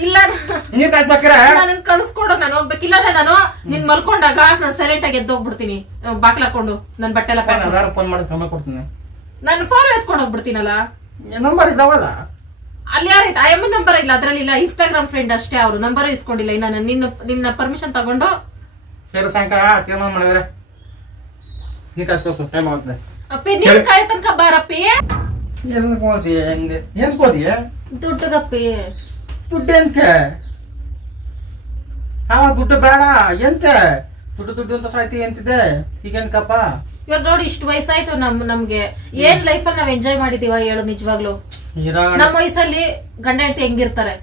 ಇಲ್ಲ ನನ್ ಕಳ್ಸ್ಕೊಡು. ನಾನು ಹೋಗ್ಬೇಕಿಲ್ಲ. ನಾನು ನಿನ್ ಮಲ್ಕೊಂಡಾಗ ನಾನು ಸೈಲೆಂಟ್ ಆಗಿ ಎದ್ದೋಗ್ಬಿಡ್ತೀನಿ ಬಾಕ್ಲ ಹಾಕೊಂಡು. ನನ್ ಬಟ್ಟೆ ಎಲ್ಲ ನಾನು ಫೋನ್ ಎತ್ಕೊಂಡ್ ಹೋಗ್ಬಿಡ್ತೀನಲ್ಲ. ನಂಬರ್ ಇದಾವಲ್ಲ ಅಲ್ಲಿ. ಯಾರೈತೆ ಅಯ್ಯಮ್ಮ ನಂಬರ್ ಇಲ್ಲ ಅದ್ರಲ್ಲಿ. ಇಲ್ಲ ಇನ್ಸ್ಟಾಗ್ರಾಮ್ ಫ್ರೆಂಡ್ ಅಷ್ಟೇ. ಅವ್ರು ನಂಬರ್ ಇಸ್ಕೊಂಡಿಲ್ಲ ಇನ್ನ. ನಿನ್ನ ಪರ್ಮಿಷನ್ ತಗೊಂಡು ಸರಿ ಸಾಯಂಕಾಲ ತೀರ್ಮಾನ ಮಾಡಿದ್ರೆ ನೀ ಕಳ್ಸ್ಬೇಕು. ಟೈಮ್ ಆಗುತ್ತೆ ಅಪ್ಪಿ. ನೀನ್ ಕಾಯ್ ತನಕ ಬಾರಪ್ಪಿ. ಏನ್ ಕೋದಿ? ದುಡ್ಡುಗಪ್ಪಿ. ದುಡ್ಡೆಂತೆ? ದುಡ್ಡು ಬೇಡ. ಎಂತೆ ದುಡ್ಡು ಅಂತ ಸಾಯ್ತಿ ಎಂತಿದೆ ಈಗೇನ್ಕಪ್ಪ? ಇವಾಗ ನೋಡಿ ಇಷ್ಟು ವಯಸ್ಸಾಯ್ತು ನಮ್ಗೆ. ಏನ್ ಲೈಫ್ ಅಲ್ಲಿ ನಾವ್ ಎಂಜಾಯ್ ಮಾಡಿದೀವ ಹೇಳು ನಿಜವಾಗ್ಲು? ನಮ್ಮ ವಯಸ್ಸಲ್ಲಿ ಗಂಡ ಹೆಂಡತಿ ಹೆಂಗಿರ್ತಾರೆ?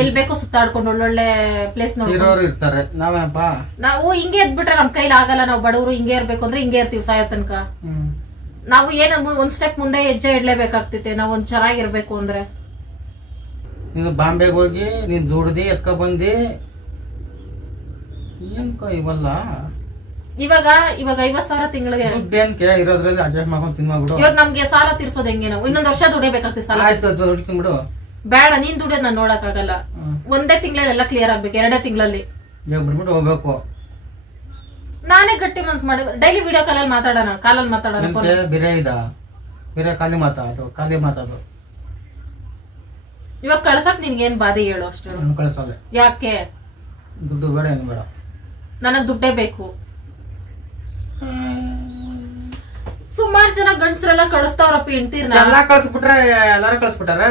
ಎಲ್ ಬೇಕೋ ಸುತ್ತಾಡ್ಕೊಂಡು ಒಳ್ಳೊಳ್ಳೆ ಪ್ಲೇಸ್ ಇರ್ತಾರೆ. ನಾವು ಹಿಂಗೆ ಎದ್ಬಿಟ್ರೆ ನಮ್ ಕೈಲಿ ಆಗಲ್ಲ. ನಾವು ಬಡವರು ಹಿಂಗೆ ಇರ್ಬೇಕು ಅಂದ್ರೆ ಹಿಂಗೆ ಇರ್ತೀವಿ ಸಾಯೋ ತನಕ. ನಾವು ಒಂದ್ ಸ್ಟೆಪ್ ಮುಂದೆ ಹೆಜ್ಜೆ ಇಡ್ಲೇಬೇಕಾಗ್ತೈತೆ ನಾವ್ ಒಂದ್ ಚೆನ್ನಾಗಿರ್ಬೇಕು ಅಂದ್ರೆ. ನೀನು ಬಾಂಬೆಗೆ ಹೋಗಿ ನೀನ್ ದುಡ್ದಿ ಎತ್ಕೊ ಬಂದಿ ಇವಲ್ಲ. ಇವಾಗ 50,000 ತಿಂಗಳಿಗೆ ದುಡ್ಡೇನ್ಕೆ ಇರೋದ್ರಲ್ಲಿ ಅಡ್ಜಸ್ಟ್ ಮಾಡ್ಕೊಂಡು ತಿನ್ಬಿಡು. ಇವಾಗ ನಮ್ಗೆ ಸಾಲ ತೀರ್ಸೋದ್ ಹೆಂಗೆ? ನಾವು ಇನ್ನೊಂದ್ ವರ್ಷ ದುಡಿಬೇಕಾಗ್ತದೆ ಸಾಲ. ದುಡ್ಕೊಂಡ್ಬಿಡು. ಬೇಡ ನೀನ್ ದುಡಿಯೋದ್ ನಾನ್ ನೋಡಕ್ ಆಗಲ್ಲ. ಒಂದೇ ತಿಂಗಳಲ್ಲಿ ಎಲ್ಲ ಕ್ಲಿಯರ್ ಆಗ್ಬೇಕು. 2 ತಿಂಗಳಲ್ಲಿ ಬಿಡ್ಬಿಟ್ಟು ಹೋಗ್ಬೇಕು. ನಾನೇ ಗಟ್ಟಿ ಮನ್ಸ್ ಮಾಡಿ ಡೈಲಿ ವಿಡಿಯೋ ಕಾಲಲ್ಲಿ ಮಾತಾಡೋಣ. ಬೇರೆ ಖಾಲಿ ಮಾತಾಡು. ಇವಾಗ ಕಳ್ಸಕ್ ನಿನ್ಗೇನ್ ಬಾಧೆ ಹೇಳು ಅಷ್ಟು? ಕಳ್ಸಲ್ಲ. ಯಾಕೆ? ದುಡ್ಡು ಬೇಡ ಏನು ಬೇಡ. ನನಗ್ ದುಡ್ಡೇ ಬೇಕು. ಸುಮಾರು ಜನ ಗಂಡಸರೆಲ್ಲ ಕಳಿಸ್ತಾವ್ರಪ್ಪ ಹೆಂಡ್ತೀರ್ನ. ಎಲ್ಲಾ ಕಳ್ಸ್ಬಿಟ್ರೆ ಎಲ್ಲಾರು ಕಳ್ಸ್ಬಿಟ್ಟಾರೆ.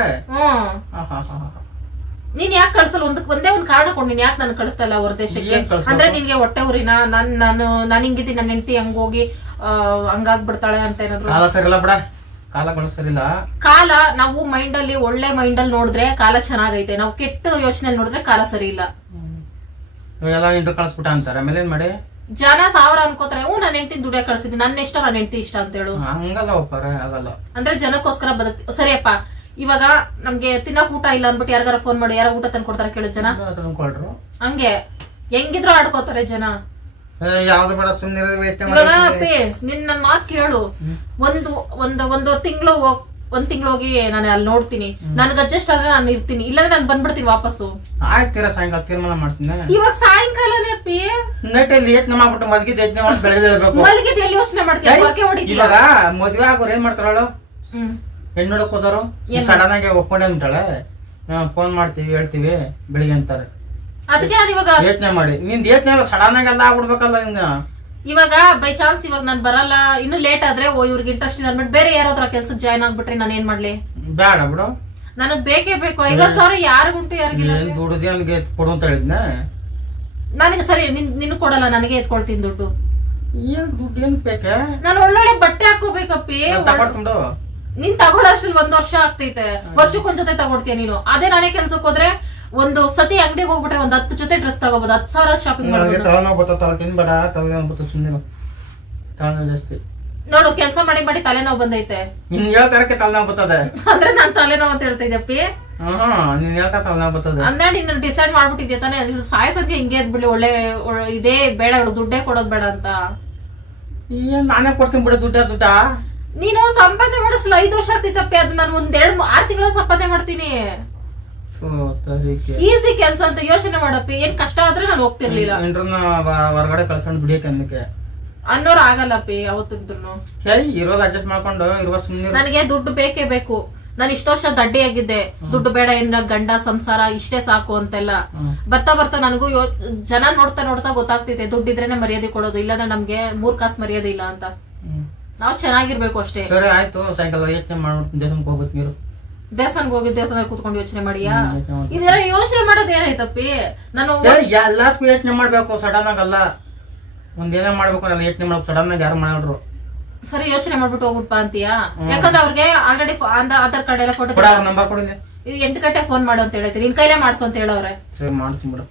ನೀನ್ ಯಾಕೆ ಕಳ್ಸಲ್ಲ? ಒಂದೇ ಒಂದ್ ಕಾರಣ ಕೊಂಡು ನೀನ್ ಯಾಕೆ ನನ್ ಕಳಿಸ್ತಾ ಇಲ್ಲ ಹೊರ ದೇಶಕ್ಕೆ? ಅಂದ್ರೆ ನಿನ್ಗೆ ಹೊಟ್ಟೆ ಉರಿನ? ನಾನು ಹಿಂಗಿದ್ದೀನಿ ನನ್ನ ಹೆಂಡತಿ ಹಂಗೋಗಿ ಹಂಗಾಗ್ಬಿಡ್ತಾಳೆ ಅಂತ ಏನಾದ್ರು? ಸರಿಲ್ಲ ಬಿಡ. ಕಾಲಗಳು ಸರಿಲ್ಲ. ಕಾಲ ನಾವು ಮೈಂಡ್ ಅಲ್ಲಿ ಒಳ್ಳೆ ಮೈಂಡ್ ಅಲ್ಲಿ ನೋಡಿದ್ರೆ ಕಾಲ ಚೆನ್ನಾಗೈತೆ, ನಾವು ಕೆಟ್ಟ ಯೋಚನೆ ನೋಡಿದ್ರೆ ಕಾಲ ಸರಿ ಇಲ್ಲ. ಇವೆಲ್ಲ ಇಂಟ್ರ್ ಕಳ್ಸ್ಬಿಟ್ಟ ಅಂತಾರೆ, ಆಮೇಲೆ ಏನ್ ಮಾಡಿ ಜನ ಸಾವಿರ ಅನ್ಕೋತಾರೆ. ನನ್ನ ಹೆಂಡತಿ ದುಡಿಯ ಕಳ್ಸಿದ್ವಿ, ನನ್ನ ಇಷ್ಟ ನನ್ನ ಹೆಂಡತಿ ಇಷ್ಟ ಅಂತ ಹೇಳು. ಹಂಗಲ್ಲ ಒಪ್ಪಾರೆ, ಆಗಲ್ಲ. ಅಂದ್ರೆ ಜನಕ್ಕೋಸ್ಕರ ಸರಿಯಪ್ಪ. ಇವಾಗ ನಮ್ಗೆ ತಿನ್ನಕ್ ಊಟ ಇಲ್ಲ ಅನ್ಬಿಟ್ಟು ಯಾರಿಗಾರ ಫೋನ್ ಮಾಡಿ ಯಾರ ಊಟ ತಂದು ಕೊಡ್ತಾರೆ ಕೇಳು ಜನ. ಹಂಗೆ ಹೆಂಗಿದ್ರು ಆಡ್ಕೋತಾರೆ ಜನ. ಯಾವ್ದು ಬೇಡ ಸುಮ್ನೆ ಇವಾಗ ನಿನ್ ನನ್ ಮಾತ್ ಕೇಳು. ಒಂದು ತಿಂಗಳು ಒಂದ್ ತಿಂಗಳು ಹೋಗಿ ನಾನು ಅಲ್ಲಿ ನೋಡ್ತೀನಿ, ನನ್ಗೆ ಅಡ್ಜಸ್ಟ್ ಆದ್ರೆ ನಾನು ಇರ್ತೀನಿ, ಇಲ್ಲಾಂದ್ರೆ ನಾನು ಬಂದ್ಬಿಡ್ತೀನಿ ವಾಪಸ್ಸು. ಆಯ್ತೀರ ಸಾಯಂಕಾಲ ತೀರ್ಮಾನ ಮಾಡ್ತೀನಿ. ಇವಾಗ ಸಾಯಂಕಾಲನೇ ಅಪ್ಪಿ ನೈಟಲ್ಲಿ ಯತ್ನ ಮಾಡ್ಬಿಟ್ಟು ಮಲ್ಗಿದ್ ಯತ್ನ ಮಾಡಿ ಬೆಳೆದಿರ್ಬೇಕು. ಮಲ್ಗಿದ್ ಎಲ್ಲಿ ಯೋಚನೆ ಮಾಡ್ತೀವಿ. ಇವಾಗ ಮದ್ವೆ ಆಗೋರು ಏನ್ ಮಾಡ್ತಾರಳು, ಹೆಣ್ಣು ನೋಡಕ್ ಹೋದವರು ಸಡನ್ ಆಗಿ ಒಪ್ಕೊಂಡೆ ಅಂತಾಳೆ, ಫೋನ್ ಮಾಡ್ತೀವಿ ಹೇಳ್ತೀವಿ ಬೆಳಿಗ್ಗೆ ಅಂತಾರೆ. ಅದಕ್ಕೆ ನಾನು ಇವಾಗ ಯೋಚನೆ ಮಾಡಿ ನಿಂದ್ ಯೋಚನೆ ಸಡನ್ ಆಗಿ ಎಲ್ಲ ಆಗ್ಬಿಡ್ಬೇಕಲ್ಲ ನಿಂದ. ಇವಾಗ ಬೈ ಚಾನ್ಸ್ ಇವಾಗ ನಾನ್ ಬರಲ್ಲ, ಇನ್ನು ಲೇಟ್ ಆದ್ರೆ ಇವ್ರಿಗೆ ಇಂಟ್ರೆಸ್ಟ್ ಇಲ್ಲ ಅನ್ಬಿಟ್ಟು ಬೇರೆ ಯಾರಾದ್ರ ಕೆಲ್ಸಕ್ಕೆ ಜಾಯ್ನ್ ಆಗ್ಬಿಟ್ರೆ ನಾನು ಏನ್ ಮಾಡ್ಲಿ? ಬೇಡ ಬಿಡು, ನನಗ್ ಬೇಕೇ ಬೇಕು. 50,000 ಯಾರಿಗುಂಟು ಯಾರಿಗಿಲ್ಲ. ದುಡ್ಡು ನನಗೆ ಕೊಡು ಅಂತ ಹೇಳಿದ್ನ. ನನಗೆ ಸರಿ ನಿನ್ ಕೊಡಲ್ಲ, ನನಗೆ ಎತ್ಕೊಳ್ತೀನಿ ದುಡ್ಡು. ಏನ್ ದುಡ್ಡು ಏನ್ ಬೇಕ? ನಾನು ಒಳ್ಳೊಳ್ಳೆ ಬಟ್ಟೆ ಹಾಕೋಬೇಕಪ್ಪಿ. ತಗೊಂಡು ನೀನ್ ತಗೊಳ್ಳೋಷ್ಟ್ರಲ್ಲಿ 1 ವರ್ಷ ಆಗ್ತೈತೆ, ವರ್ಷಕ್ಕೊಂದ್ ಜೊತೆ ತಗೊಡ್ತೀಯ ನೀನು. ಅದೇ ನಾನೇ ಕೆಲ್ಸಕ್ಕೆ ಹೋದ್ರೆ ಒಂದು ಸತಿ ಅಂಗಡಿಗೆ ಹೋಗ್ಬಿಟ್ರೆ 10 ಜೊತೆ ಡ್ರೆಸ್ ತಗೋಬಹುದು, 10,000 ಶಾಪಿಂಗ್ ಜಾಸ್ತಿ. ನೋಡು ಕೆಲ್ಸ ಮಾಡಿ ಮಾಡಿ ತಲೆನೋವು ಬಂದೈತೆ. ತಲೆನೋವು ಬರ್ತದೆ ಅಂದ್ರೆ ನಾನ್ ತಲೆನೋವು ಅಂತ ಹೇಳ್ತಾ ಇದ್ದಪ್ಪಿ. ಅಂದ್ರೆ ನೀನು ಡಿಸೈಡ್ ಮಾಡ್ಬಿಟ್ಟಿದ್ಯಾ ತಾನೆ, ಸಾಯ್ಸಂಗೆ ಹಿಂಗೆ ಎದ್ಬಿಡ್ಲಿ, ಒಳ್ಳೆ ಇದೇ ಬೇಡ, ದುಡ್ಡೇ ಕೊಡೋದ್ ಬೇಡ ಅಂತ. ನಾನೇ ಕೊಡ್ತೀನಿ ಬಿಡ ದುಡ್ಡ. ನೀನು ಸಂಪಾದನೆ ಮಾಡೋಷ್ಟು 5 ವರ್ಷ ಆಗ್ತಿತ್ತಪ್ಪಿ, ಅದು ನಾನು 6 ತಿಂಗಳ ಸಂಪಾದನೆ ಮಾಡ್ತೀನಿ. ಈಸಿ ಕೆಲ್ಸ ಅಂತ ಯೋಚನೆ ಮಾಡಪ್ಪಿ. ಏನ್ ಕಷ್ಟ ಆದ್ರೆ ನಾನು ಹೋಗ್ತಿರ್ಲಿಲ್ಲ. ಹೊರಗಡೆ ಕಳ್ಸೊಂಡ್ ಬಿಡಿಯಕ್ಕೆ ಅನ್ನೋರು ಆಗಲ್ಲಪ್ಪಿ ಅವತ್ತಿದ್ರು. ಇರೋದು ಅಡ್ಜಸ್ಟ್ ಮಾಡ್ಕೊಂಡು ಇರುವ ಸುಮ್ಮನೆ. ನನಗೆ ದುಡ್ಡು ಬೇಕೇ ಬೇಕು. ನಾನು ಇಷ್ಟ ವರ್ಷ ದಡ್ಡಿ ಆಗಿದ್ದೆ, ದುಡ್ಡು ಬೇಡ ಏನ ಗಂಡ ಸಂಸಾರ ಇಷ್ಟೇ ಸಾಕು ಅಂತೆಲ್ಲ. ಬರ್ತಾ ಬರ್ತಾ ನನಗೂ ಜನ ನೋಡ್ತಾ ನೋಡ್ತಾ ಗೊತ್ತಾಗ್ತಿದೆ, ದುಡ್ಡಿದ್ರೇನೆ ಮರ್ಯಾದೆ ಕೊಡೋದು, ಇಲ್ಲಾಂದ್ರೆ ನಮ್ಗೆ 3 ಕಾಸು ಮರ್ಯಾದೆ ಇಲ್ಲ ಅಂತ. ನಾವ್ ಚೆನ್ನಾಗಿರ್ಬೇಕು ಅಷ್ಟೇ. ಸರಿ ಆಯ್ತು, ಸಾಯಂಕಾಲ ಯೋಚನೆ ಮಾಡ್ಬಿಟ್ಟು ದೇವಸ್ಥಾನಕ್ಕೆ ಹೋಗ್ಬೇಕು. ನೀರು ದೇವಸ್ಥಾನಕ್ಕೆ ಹೋಗಿ ದೇವಸ್ಥಾನದಲ್ಲಿ ಕೂತ್ಕೊಂಡು ಯೋಚನೆ ಮಾಡಿಯಾ? ಇದೆಲ್ಲ ಯೋಚನೆ ಮಾಡೋದು ಏನಾಯ್ತಪ್ಪಿ? ನಾನು ಎಲ್ಲದಕ್ಕೂ ಯೋಚನೆ ಮಾಡ್ಬೇಕು, ಸಡನ್ ಆಗಲ್ಲ. ಒಂದೇನೇ ಮಾಡ್ಬೇಕು ಎಲ್ಲ ಯೋಚನೆ ಮಾಡ್ಬೇಕು, ಸಡನ್ ಆಗಿ ಯಾರು ಮಾಡಿದ್ರು. ಸರಿ ಯೋಚನೆ ಮಾಡ್ಬಿಟ್ಟು ಹೋಗ್ಬಿಟ್ಪ ಅಂತೀಯಾ? ಯಾಕಂದ್ರೆ ಅವ್ರಿಗೆ ಆಲ್ರೆಡಿ ಆಧಾರ್ ಕಾರ್ಡ್ ಎಲ್ಲ ಫೋಟೋ ನಂಬರ್ ಕೊಡಿ, 8 ಗಂಟೆಗೆ ಫೋನ್ ಮಾಡು ಅಂತ ಹೇಳ್ತೀನಿ, ನಿನ್ ಕೈಲೇ ಮಾಡ್ಸು ಅಂತ ಹೇಳವ್ರೆ. ಸರಿ ಮಾಡ್ತೀನಿ ಬಿಡು.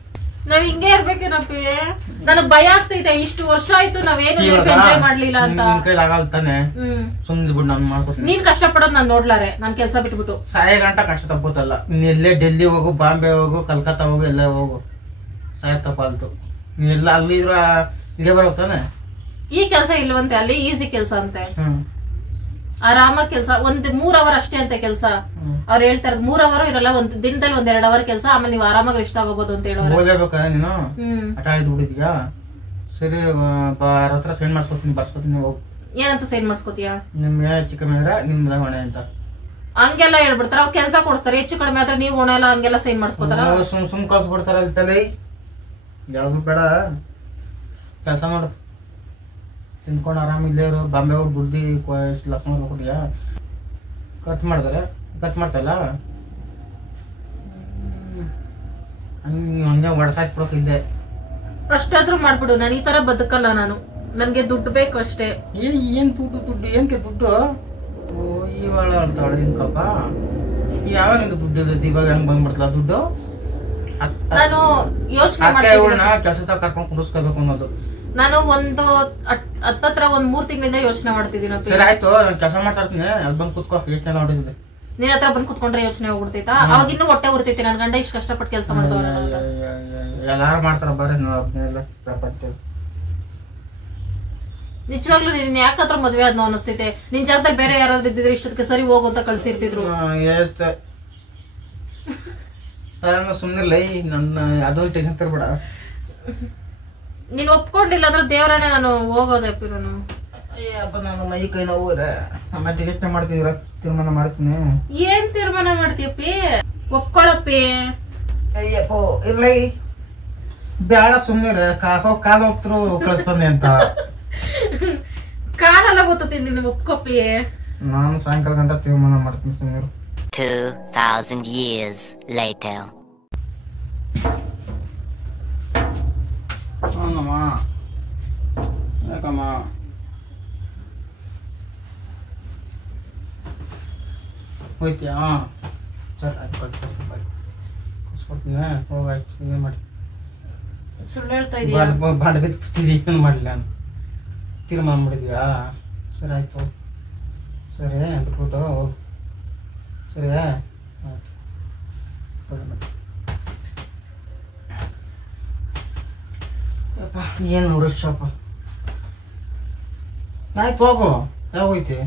ನಾವ್ ಹಿಂಗೆ ಇರ್ಬೇಕೇನಪ್ಪಿ? ನನಗ್ ಭಯ ಆಗ್ತೈತೆ, ಇಷ್ಟು ವರ್ಷ ಆಯ್ತು ನಾವೇನು ಎಂಜಾಯ್ ಮಾಡ್ಲಿಲ್ಲ ಅಂತ. ನೀನ್ ಕಷ್ಟ ಪಡೋದ್ ನಾನ್ ನೋಡ್ಲಾರೆ, ನಾನ್ ಕೆಲ್ಸ ಬಿಟ್ಬಿಟ್ಟು. ಸಾಯ ಗಂಟ ಕಷ್ಟ ತಪ್ಪುತ್ತಲ್ಲ. ನೀನ್ ಎಲ್ಲೇ ಡೆಲ್ಲಿ ಹೋಗು, ಬಾಂಬೆ ಹೋಗು, ಕಲ್ಕತ್ತಾ ಹೋಗು, ಎಲ್ಲ ಹೋಗು, ಸಾಯ ತಪ್ಪಲ್ತು. ನೀ ಎಲ್ಲ ಅಲ್ಲಿ ಇದ್ರ ಇಲ್ಲೇ ಬರುತ್ತಾನೆ. ಈ ಕೆಲ್ಸ ಇಲ್ವಂತೆ, ಅಲ್ಲಿ ಈಸಿ ಕೆಲ್ಸ ಅಂತೆ, ಆರಾಮ ಕೆಲ್ಸ. 3 ಅವರ್ ಅಷ್ಟೇ ಅಂತೆ ಕೆಲ್ಸ. ಅವ್ರು ಹೇಳ್ತಾರೆ 3 ಅವರ್ ಇರಲ್ಲ, ಒಂದ್ ದಿನದಲ್ಲಿ 1-2 ಅವರ್ ಕೆಲ್ಸ, ಆಮೇಲೆ ನೀವು ಆರಾಮಾಗಿ ರೆಸ್ಟ್ ಆಗೋಬಹುದು ಅಂತ ಹೇಳೋರು. ಓದಬೇಕಾ ನೀನು? ಹಠ ಬಿಟ್ಟಿದ್ಯಾ? ಸರಿ ಹತ್ರ ಸೈನ್ ಮಾಡ್ಸ್ಕೊತೀನಿ, ಬರ್ಸ್ಕೊತೀನಿ. ಹೋಗು. ಏನಂತ ಸೈನ್ ಮಾಡ್ಸ್ಕೊತೀಯ? ನಿಮ್ ಹೆಚ್ಚು ಕಮ್ಮಿ ಆದ್ರೆ ನಿಮ್ದ ಹೊಣೆ ಅಂತ ಹಂಗೆಲ್ಲ ಹೇಳ್ಬಿಡ್ತಾರ. ಅವ್ರು ಕೆಲ್ಸ ಕೊಡ್ತಾರೆ, ಹೆಚ್ಚು ಕಡಿಮೆ ಆದ್ರೆ ನೀವು ಹೊಣೆ ಎಲ್ಲ ಹಂಗೆಲ್ಲ ಸೈನ್ ಮಾಡ್ಸ್ಕೊತಾರ. ಸುಮ್ ಕಳ್ಸ್ಬಿಡ್ತಾರ ಅಲ್ಲಿ ತಲೆ. ಯಾವ್ದು ಬೇಡ, ಕೆಲಸ ಮಾಡು, ತಿನ್ಕೊಂಡು ಆರಾಮ ಇಲ್ಲೇ ಇರು. ಬಾಂಬೆ ಹೋಗಿ ಬುದ್ಧಿ ಲಕ್ಷ ಕೊಟ್ಟಿಯಾ? ಖರ್ಚು ಮಾಡ್ತಾರೆ, ಖರ್ಚು ಮಾಡ್ತಲ್ಲ ಹಂಗೆ ಒಡಸಾಕ್ ಬಿಡೋಕೆ ಇದ್ದೆ. ಅಷ್ಟಾದ್ರೂ ಮಾಡ್ಬಿಡು, ನಾನು ಈ ತರ ಬದುಕಲ್ಲ. ನಾನು ನನ್ಗೆ ದುಡ್ಡು ಬೇಕು ಅಷ್ಟೇ. ಏನ್ ದುಡ್ಡು ಏನಕ್ಕೆ ದುಡ್ಡು? ಇವಾಳ ಅಂತಾಳೆ ಇನ್ಕಪ್ಪ, ಯಾವಾಗ ದುಡ್ಡು ಇರ್ತೈತಿ, ಇವಾಗ ಹೆಂಗ್ ಬಂದ್ಬಿಡ್ತಲ್ಲ ದುಡ್ಡು. ನಾನು ಯೋಚನೆ ಮಾಡ್ತೀನಿ ಕೆಲಸ ಕರ್ಕೊಂಡು ಕುಡಿಸ್ಕೋಬೇಕು ಅನ್ನೋದು. ನಾನು ಹತ್ತತ್ರ 3 ತಿಂಗಳಿಂದ ಯೋಚನೆ ಮಾಡ್ತಿದ್ದೀನಿ. ಸರಿ ಆಯ್ತು, ಕೆಲಸ ಮಾಡ್ತಾ ಇರ್ತೀನಿ, ಅಲ್ಲಿ ಬಂದು ಕುತ್ಕೋ. ಯೋಚನೆ ನೋಡಿದ್ದೆ ನಿನ್ ಹತ್ರ ಬಂದ್ ಕುತ್ಕೊಂಡ್ರೆ ಯೋಚನೆ ಹೋಗ್ಬಿಡ್ತೈತಾ? ಅವಾಗ ಇನ್ನೂ ಹೊಟ್ಟೆ ಉರ್ತೈತಿ, ನನ್ ಗಂಡ ಇಷ್ಟು ಕಷ್ಟಪಟ್ಟು ಕೆಲಸ ಮಾಡ್ತಾವ. ಎಲ್ಲಾರು ಮಾಡ್ತಾರ ಬರೀ ಅದನ್ನೆಲ್ಲ ಪ್ರಪಂಚ. ನಿಜವಾಗ್ಲೂ ನೀನ್ ಯಾಕತ್ರ ಮದ್ವೆ ಆದ್ನೋ ಅನಿಸ್ತೈತೆ. ನಿನ್ ಜಾಗದಲ್ಲಿ ಬೇರೆ ಯಾರಾದ್ರೂ ಇದ್ದಿದ್ರೆ ಇಷ್ಟಕ್ಕೆ ಸರಿ ಹೋಗು ಅಂತ ಕಳ್ಸಿರ್ತಿದ್ರು. ಸುಮ್ನಿರ್ಲ, ನನ್ನ ಅದೊಂದು ಟೆನ್ಷನ್ ತರ್ಬೇಡ. ನೀನ್ ಒಪ್ಕೊಂಡಿಲ್ಲ ಅಂದ್ರೆ ದೇವರನ್ನೇ ನಾನು ಹೋಗೋದಪ್ಪಿ. ನಾನು ನಾನು ಮೈ ಕೈ ನೋವು ಮತ್ತೆ ಯೋಚನೆ ಮಾಡ್ತೀನಿ, ತೀರ್ಮಾನ ಮಾಡ್ತೀನಿ. ಏನ್ ತೀರ್ಮಾನ ಮಾಡ್ತೀಯಪ್ಪಿ? ಒಪ್ಕೊಳಪ್ಪಿ. ಅಯ್ಯಪ್ಪೋ ಇರ್ಲಿ, ಬೇಡ ಸುಮ್ಮನೆ ಕಾಲ ಹೋಗ್ತರು ಕಳಿಸ್ತಾನೆ ಅಂತ. ಕಾಲೆಲ್ಲ ಗೊತ್ತೀನಿ, ನಿನ್ ಒಪ್ಕೊಪ್ಪಿ. ನಾನು ಸಾಯಂಕಾಲ ಗಂಟ ತೀರ್ಮಾನ ಮಾಡ್ತೀನಿ, ಸುಮ್ಮನೆ. 2000 years later. ಯಾಕಮ್ಮ ಹೋಯ್ತೀಯಾ ಸರಿ ಆಯ್ತು ಕಳ್ಸ್ಕೊಡ್ತೀನಿ ಬಾಯ್ ಕಳ್ಸ್ಕೊಡ್ತೀನಿ ಹೋಗಿ ಆಯ್ತು ಇನ್ನೇನು ಮಾಡಿ ಸುಳ್ಳು ಹೇಳ್ತಾ ಇದೀಯಾ ಬಾಂಡ್ ಬಿತ್ತಿದ್ದೀವಿ ಏನು ಮಾಡಲಿ ನಾನು ತೀರ್ಮಾನ ಮಾಡಿದ್ಯಾ ಸರಿ ಆಯಿತು ಸರಿ ಅಂದ್ಬಿಟ್ಟು ಸರಿ ಆಯ್ತು ಅಪ್ಪ ಏನು ನೋಡಿಸಪ್ಪ ಆಯ್ತು ಹೋಗು ಯಾವ ಹೋಯ್ತಿ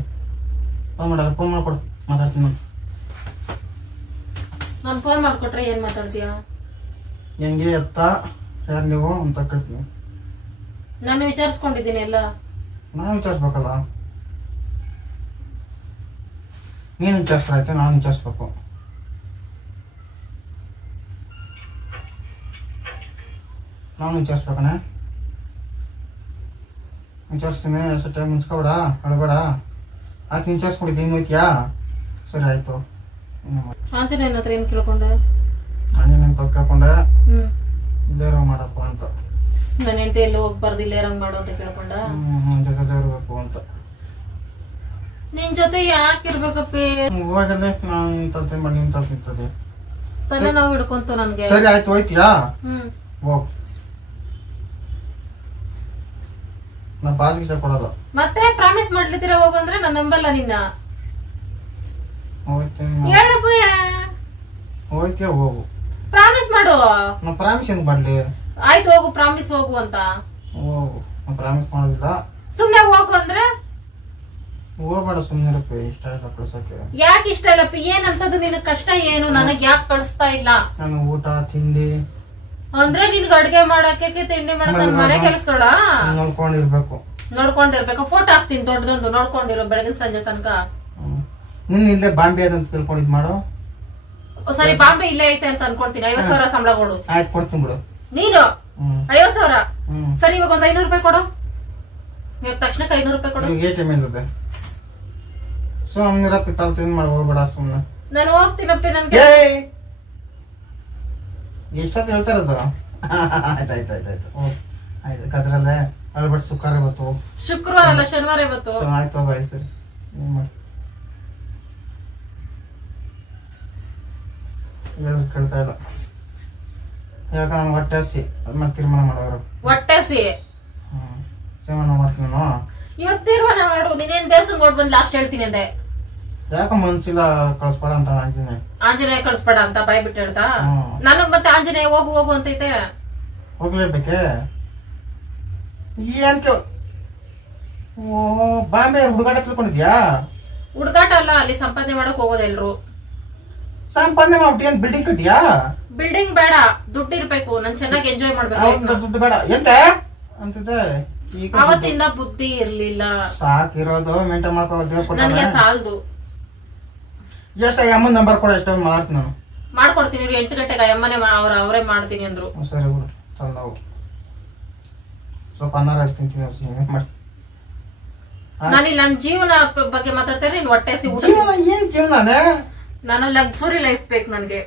ಫೋನ್ ಮಾಡಲ್ಲ ಫೋನ್ ಮಾಡ್ಕೊಡು ಮಾತಾಡ್ತೀನಿ ನಾನು ನಾನು ಫೋನ್ ಮಾಡ್ಕೊಟ್ರೆ ಏನ್ ಮಾತಾಡ್ತೀಯಾ ಹೆಂಗೆ ಎತ್ತ ಯಾರು ನೀವು ಅಂತ ಕೇಳ್ತೀನಿ ನಾನು ವಿಚಾರಿಸ್ಕೊಂಡಿದ್ದೀನಿ ಎಲ್ಲ ನಾನು ವಿಚಾರಿಸ್ಬೇಕಲ್ಲ ನೀನು ವಿಚಾರಿಸ್ರಾಯ್ತು ನಾನು ವಿಚಾರಿಸ್ಬೇಕು ನಾನು ವಿಚಾರಿಸ್ಬೇಕಣ್ಣ ವಿಚಾರಿಸ್ತೀನಿ ಎಷ್ಟು ಟೈಮ್ ಮುನ್ಸ್ಕೊಬೇಡ ಅಳಬೇಡ ಆಕೆ ವಿಚಾರಿಸ್ಕೊಂಡಿದ್ದೆ ಏನು ಹೋಯ್ತಿಯಾ ಸರಿ ಆಯಿತು ಆಂಜನೇಯನ ಹತ್ರ ಏನ್ ಕೇಳ್ಕೊಂಡೆ ಆಂಜನೇಯನ ತಪ್ಪು ಕೇಳ್ಕೊಂಡೆ ಹ್ಮ್ ದೇವ್ರ ಮಾಡಪ್ಪ ಅಂತ ನನ್ನ ಹೆಂಡತಿ ಎಲ್ಲೂ ಹೋಗ್ಬಾರ್ದು ಇಲ್ಲೇ ಇರಂಗ್ ಮಾಡು ಅಂತ ಕೇಳ್ಕೊಂಡ ಜೊತೆ ದೇವ್ರಬೇಕು ಅಂತ ನಿನ್ ಜೊತೆ ಯಾಕಿರ್ಬೇಕಪ್ಪಿ ಹೋಗಲ್ಲೇ ನಾನು ಇಂಥದ್ದು ಮಾಡಿ ಇಂಥ ತಿಂತದೆ ತಲೆ ನಾವು ಹಿಡ್ಕೊಂತು ನನ್ಗೆ ಸರಿ ಆಯ್ತು ಹೋಯ್ತಿಯಾ ಹೋಗ್ ನಾ ಬಾಸ್ಗೆ ಕೊಡಲ್ಲ ಮತ್ತೆ ಪ್ರಾಮಿಸ್ ಮಾಡ್ಲಿದ್ದೀರ ಹೋಗು ಅಂದ್ರೆ ನಾನು ನಂಬಲ್ಲ ನಿನ್ನ ಹೋಗ್ತೀನಿ ಹೇಳಪ್ಪಯ್ಯ ಹೋಯ್ತಿಯಾ ಹೋಗು ಪ್ರಾಮಿಸ್ ಮಾಡು ನಾ ಪ್ರಾಮಿಸ್ ಹೆಂಗ್ ಮಾಡ್ಲಿ ಆಯ್ತು ಹೋಗು ಪ್ರಾಮಿಸ್ ಹೋಗು ಅಂತ ಹೋಗು ನಾ ಪ್ರಾಮಿಸ್ ಮಾಡೋದಿಲ್ಲ ಸುಮ್ನೆ ಹೋಗು ಅಂದ್ರೆ ಹೋಗ್ಬೇಡ ಸುಮ್ಮನಿರಪ್ಪ ಇಷ್ಟ ಇಲ್ಲ ಕಳ್ಸಕ್ಕೆ ಯಾಕೆ ಇಷ್ಟ ಇಲ್ಲ ಏನಂತದ್ದು ನಿನಗ್ ಕಷ್ಟ ಏನು ನನಗ್ ಯಾಕೆ ಕಳಿಸ್ತಾ ಇಲ್ಲ ನಾನು ಊಟ ತಿಂಡಿ ಅಂದ್ರೆ ನಿನ್ಗೆ ಅಡ್ಗೆ ಮಾಡಕ್ಕೆ ತಿಂಡಿ ಮಾಡಕ್ಕೆ ನನ್ ಮನೆ ಕೆಲಸದೋಡ ನೋಡ್ಕೊಂಡಿರ್ಬೇಕು ನೋಡ್ಕೊಂಡಿರ್ಬೇಕು ಫೋಟೋ ಹಾಕ್ತೀನಿ ದೊಡ್ಡದೊಂದು ನೋಡ್ಕೊಂಡಿರೋ ಬೆಳಗಿನ ಸಂಜೆ ತನಕ ನಿನ್ ಇಲ್ಲೇ ಬಾಂಬೆ ಅದಂತ ತಿಳ್ಕೊಂಡಿದ್ ಮಾಡು ಸರಿ ಬಾಂಬೆ ಇಲ್ಲೇ ಐತೆ ಅಂತ ಅನ್ಕೊಳ್ತೀನಿ 50,000 ಸಂಬಳ ಕೊಡು ಆಯ್ತು ಕೊಡ್ತೀನಿ ಬಿಡು ನೀನು 50,000 ಹ್ಮ್ ಸರಿ ಇವಾಗ ಒಂದ್ 500 ರೂಪಾಯಿ ಕೊಡು ಇವಾಗ ತಕ್ಷಣಕ್ಕೆ 500 ರೂಪಾಯಿ ಕೊಡು ಈಗ ATM ಇಲ್ಲದೆ ಸುಮ್ಮನಿರಪ್ಪ ತಲ್ ತಿಂದ್ ಮಾಡಿ ಹೋಗ್ಬೇಡ ಸುಮ್ಮನೆ ನಾನು ಹೋಗ್ತೀನಪ್ಪಿ ನನ್ಗೆ ಎಷ್ಟೊತ್ತು ಹೇಳ್ತಾರದು ಆಯ್ತಾಯ್ತಾಯ್ತಾಯ್ತು ಆಯ್ತು ಕದ್ರಲ್ಲೇ ಅಳ್ಬಿಟ್ಟು ಶುಕ್ರವಾರ ಇವತ್ತು ಶುಕ್ರವಾರ ಅಲ್ಲ ಶನಿವಾರ ಇವತ್ತು ಆಯ್ತು ಹೋಗ ಆಯ್ತು ಸರಿ ಏನ್ ಮಾಡಿ ಹೇಳೋದು ಕೇಳ್ತಾ ಇಲ್ಲ ಯಾಕ ನಾನು ಹೊಟ್ಟೆ ಹಸಿ ಅದ್ಮೇಲೆ ತೀರ್ಮಾನ ಮಾಡೋರು ಹೊಟ್ಟೆಸಿ ಸೇವನ ಮಾಡ್ತೀನಿ ನಾನು ಇವತ್ತು ತೀರ್ಮಾನ ಮಾಡು ನೀನೇನ್ ದೇವಸ್ಥಾನ ಕೊಡ್ ಬಂದ್ ಲಾಸ್ಟ್ ಹೇಳ್ತೀನಿ ಅಂದೆ ಯಾಕ ಮನ್ಸಿಲ್ಲ ಕಳಿಸ್ಬೇಡ ಅಂತ ಅಂತೀನಿ ಆಂಜನೇಯ ಕಳಿಸ್ಬೇಡ ಅಂತ ಬಾಯ್ ಬಿಟ್ಟು ಹೇಳ್ತಾ ನನಗ್ ಮತ್ತೆ ಆಂಜನೇಯ ಹೋಗು ಹೋಗು ಅಂತೈತೆ ಹೋಗ್ಲೇಬೇಕೆ ಏನ್ ಬಾಂಬೆ ಹುಡುಗಾಟ ತಿಳ್ಕೊಂಡಿದ್ಯಾ ಹುಡುಗಾಟ ಅಲ್ಲ ಅಲ್ಲಿ ಸಂಪಾದನೆ ಮಾಡಕ್ ಹೋಗೋದು ಎಲ್ರು ಸಂಪಾದನೆ ಮಾಡ್ಬಿಟ್ಟು ಏನ್ ಬಿಲ್ಡಿಂಗ್ ಕಟ್ಟಿಯಾ ಬಿಲ್ಡಿಂಗ್ ಬೇಡ ದುಡ್ಡು ಇರ್ಬೇಕು ನಾನ್ ಚೆನ್ನಾಗಿ ಎಂಜಾಯ್ ಮಾಡ್ಬೇಕು ದುಡ್ಡು ಬೇಡ ಎಂತ ಅಂತಿದ್ದೆ ಈಗ ಅವತ್ತಿಂದ ಬುದ್ಧಿ ಇರ್ಲಿಲ್ಲ ಸಾಕಿರೋದು ಮೇಂಟೈನ್ ಮಾಡ್ಕೋದು ನನ್ಗೆ ಸಾಲ್ದು ಎಷ್ಟು ಅಮ್ಮನ ನಂಬರ್ ಕೊಡ ಎಷ್ಟು ಮಾಡ್ತೀನಿ ನಾನು ಮಾಡ್ಕೊಡ್ತೀನಿ 8 ಗಂಟೆಗೆ ಅಮ್ಮನೆ ಅವರೇ ಮಾಡ್ತೀನಿ ಅಂದ್ರು ಸರಿ ಬಿಡು ತಂದವು ಸ್ವಲ್ಪ ಅನ್ನಾರ ತಿಂತೀನಿ ಮಾಡಿ ನಾನು ನನ್ ಜೀವನ ಬಗ್ಗೆ ಮಾತಾಡ್ತೇನೆ ನೀನ್ ಹೊಟ್ಟೆ ಜೀವನ ಏನ್ ಜೀವನ ಅದೇ ನಾನು ಲಕ್ಸುರಿ ಲೈಫ್ ಬೇಕು ನನ್ಗೆ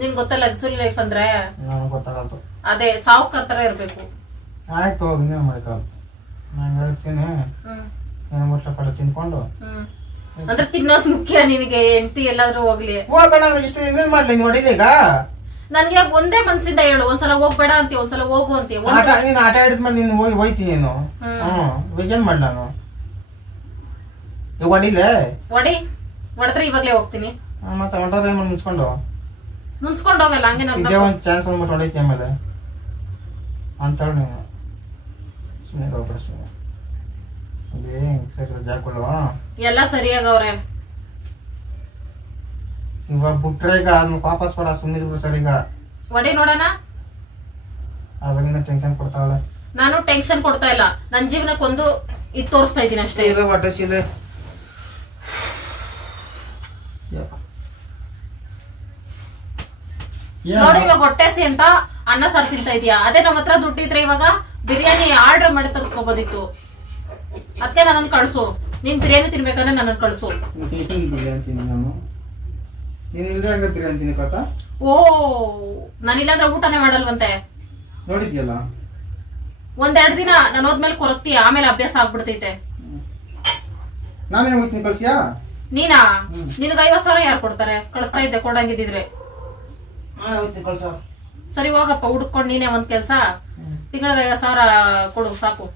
ನಿನ್ ಗೊತ್ತಾ ಲಕ್ಸುರಿ ಲೈಫ್ ಅಂದ್ರೆ ನನಗೆ ಗೊತ್ತಾಗಲ್ತು ಅದೇ ಸಾವುಕಾರ ತರ ಇರ್ಬೇಕು ಆಯ್ತು ಹೋಗಿ ನೀವು ಮಾಡ್ಕಲ್ ನಾನು ಹೇಳ್ತೀನಿ ನಾನು ಊಟ ಪಡ ತಿನ್ಕೊಂಡು ಅಂದ್ರೆ ತಿನ್ನೋದ್ ಮುಖ್ಯ ನಿನಗೆ ಎಂಟಿ ಎಲ್ಲಾದ್ರೂ ಹೋಗ್ಲಿ ಹೋಗ್ಬೇಡ ಅಂದ್ರೆ ಇಷ್ಟು ಇನ್ನೇನ್ ಮಾಡ್ಲಿ ನೀವು ಹೊಡಿಲಿ ಈಗ ನನ್ಗೆ ಒಂದೇ ಮನ್ಸಿಂದ ಹೇಳು ಒಂದ್ಸಲ ಹೋಗ್ಬೇಡ ಅಂತೀವಿ ಒಂದ್ಸಲ ಹೋಗು ಅಂತೀವಿ ನೀನ್ ಆಟ ಆಡಿದ್ಮೇಲೆ ನೀನು ಹೋಯ್ತೀನಿ ನೀನು ಇವಾಗ ಏನ್ ಮಾಡ್ಲ ನಾನು ಈಗ ಹೊಡಿಲೆ ಹೊಡೆದ್ರೆ ಇವಾಗ್ಲೇ ಹೋಗ್ತೀನಿ ಮತ್ತೆ ಹೊಂಟ್ರೆ ಏನ್ ಮುನ್ಸ್ಕೊಂಡು ಮುನ್ಸ್ಕೊಂಡ್ ಹೋಗಲ್ಲ ಹಂಗೆ ಇದೇ ಒಂದ್ ಚಾನ್ಸ್ ಅಂದ್ಬಿಟ್ಟು ಹೊಡೈತಿ ಆಮೇಲೆ ಅಂತ ಹೇಳಿ ನೀನು ಸುಮ್ಮನೆ ಹೋಗ್ಬೇಡ ಸುಮ್ಮನೆ ಸರಿ ಜಾಕೊಳ್ಳುವ ಎಲ್ಲ ಸರಿಯಾಗವ್ರೆ ಇವಾಗ ಬಿಟ್ರೆ ಈಗ ಅದನ್ನ ವಾಪಸ್ ಕೊಡ ಸುಮ್ಮನಿದ್ರು ಸರ್ ಈಗ ಹೊಡಿ ನೋಡೋಣ ಅವಾಗಿನ ಟೆನ್ಷನ್ ಕೊಡ್ತಾವಲ್ಲ ನಾನು ಟೆನ್ಷನ್ ಕೊಡ್ತಾ ಇಲ್ಲ ನನ್ ಜೀವನಕ್ಕೊಂದು ಇದು ತೋರಿಸ್ತಾ ಇದ್ದೀನಿ ಅಷ್ಟೇ ಹೊಟ್ಟೆ ಸೀಲೆ ನೋಡಿ ಇವಾಗ ಹೊಟ್ಟೆಸಿ ಅಂತ ಅನ್ನ ಸಾರು ತಿಂತಾ ಇದೀಯಾ ಅದೇ ನಮ್ಮ ಹತ್ರ ದುಡ್ಡಿದ್ರೆ ಇವಾಗ ಬಿರಿಯಾನಿ ಆರ್ಡರ್ ಮಾಡಿ ತರಿಸ್ಕೋಬೋದಿತ್ತು ಅದಕ್ಕೆ ನನ್ನನ್ನು ಕಳ್ಸು ನೀನ್ ಬಿರಿಯಾನಿ ತಿನ್ಬೇಕಂದ್ರೆ ನನ್ನನ್ನು ಕಳ್ಸು ಓ ನಾನಿಲ್ಲಾಂದ್ರೆ ಊಟನೇ ಮಾಡಲ್ವಂತೆ ನೋಡಿದ್ಯಲ್ಲ ಒಂದೆರಡು ದಿನ ನಾನು ಹೋದ್ಮೇಲೆ ಕೊರಗ್ತೀಯ ಆಮೇಲೆ ಅಭ್ಯಾಸ ಆಗ್ಬಿಡ್ತೈತೆ ನಾನೇ ಹೋಗ್ತೀನಿ ಕಳ್ಸಿಯಾ ನೀನಾ? ನಿನಗೆ 50,000 ಯಾರು ಕೊಡ್ತಾರೆ? ಕಳಿಸ್ತಾ ಇದ್ದೆ ಕೊಡಂಗಿದ್ರೆ. ಸರಿ ಹೋಗಪ್ಪ, ಹುಡ್ಕೊಂಡು ನೀನೇ ಒಂದ್ ಕೆಲ್ಸ. ತಿಂಗಳಿಗೆ 50,000 ಕೊಡು ಸಾಕು.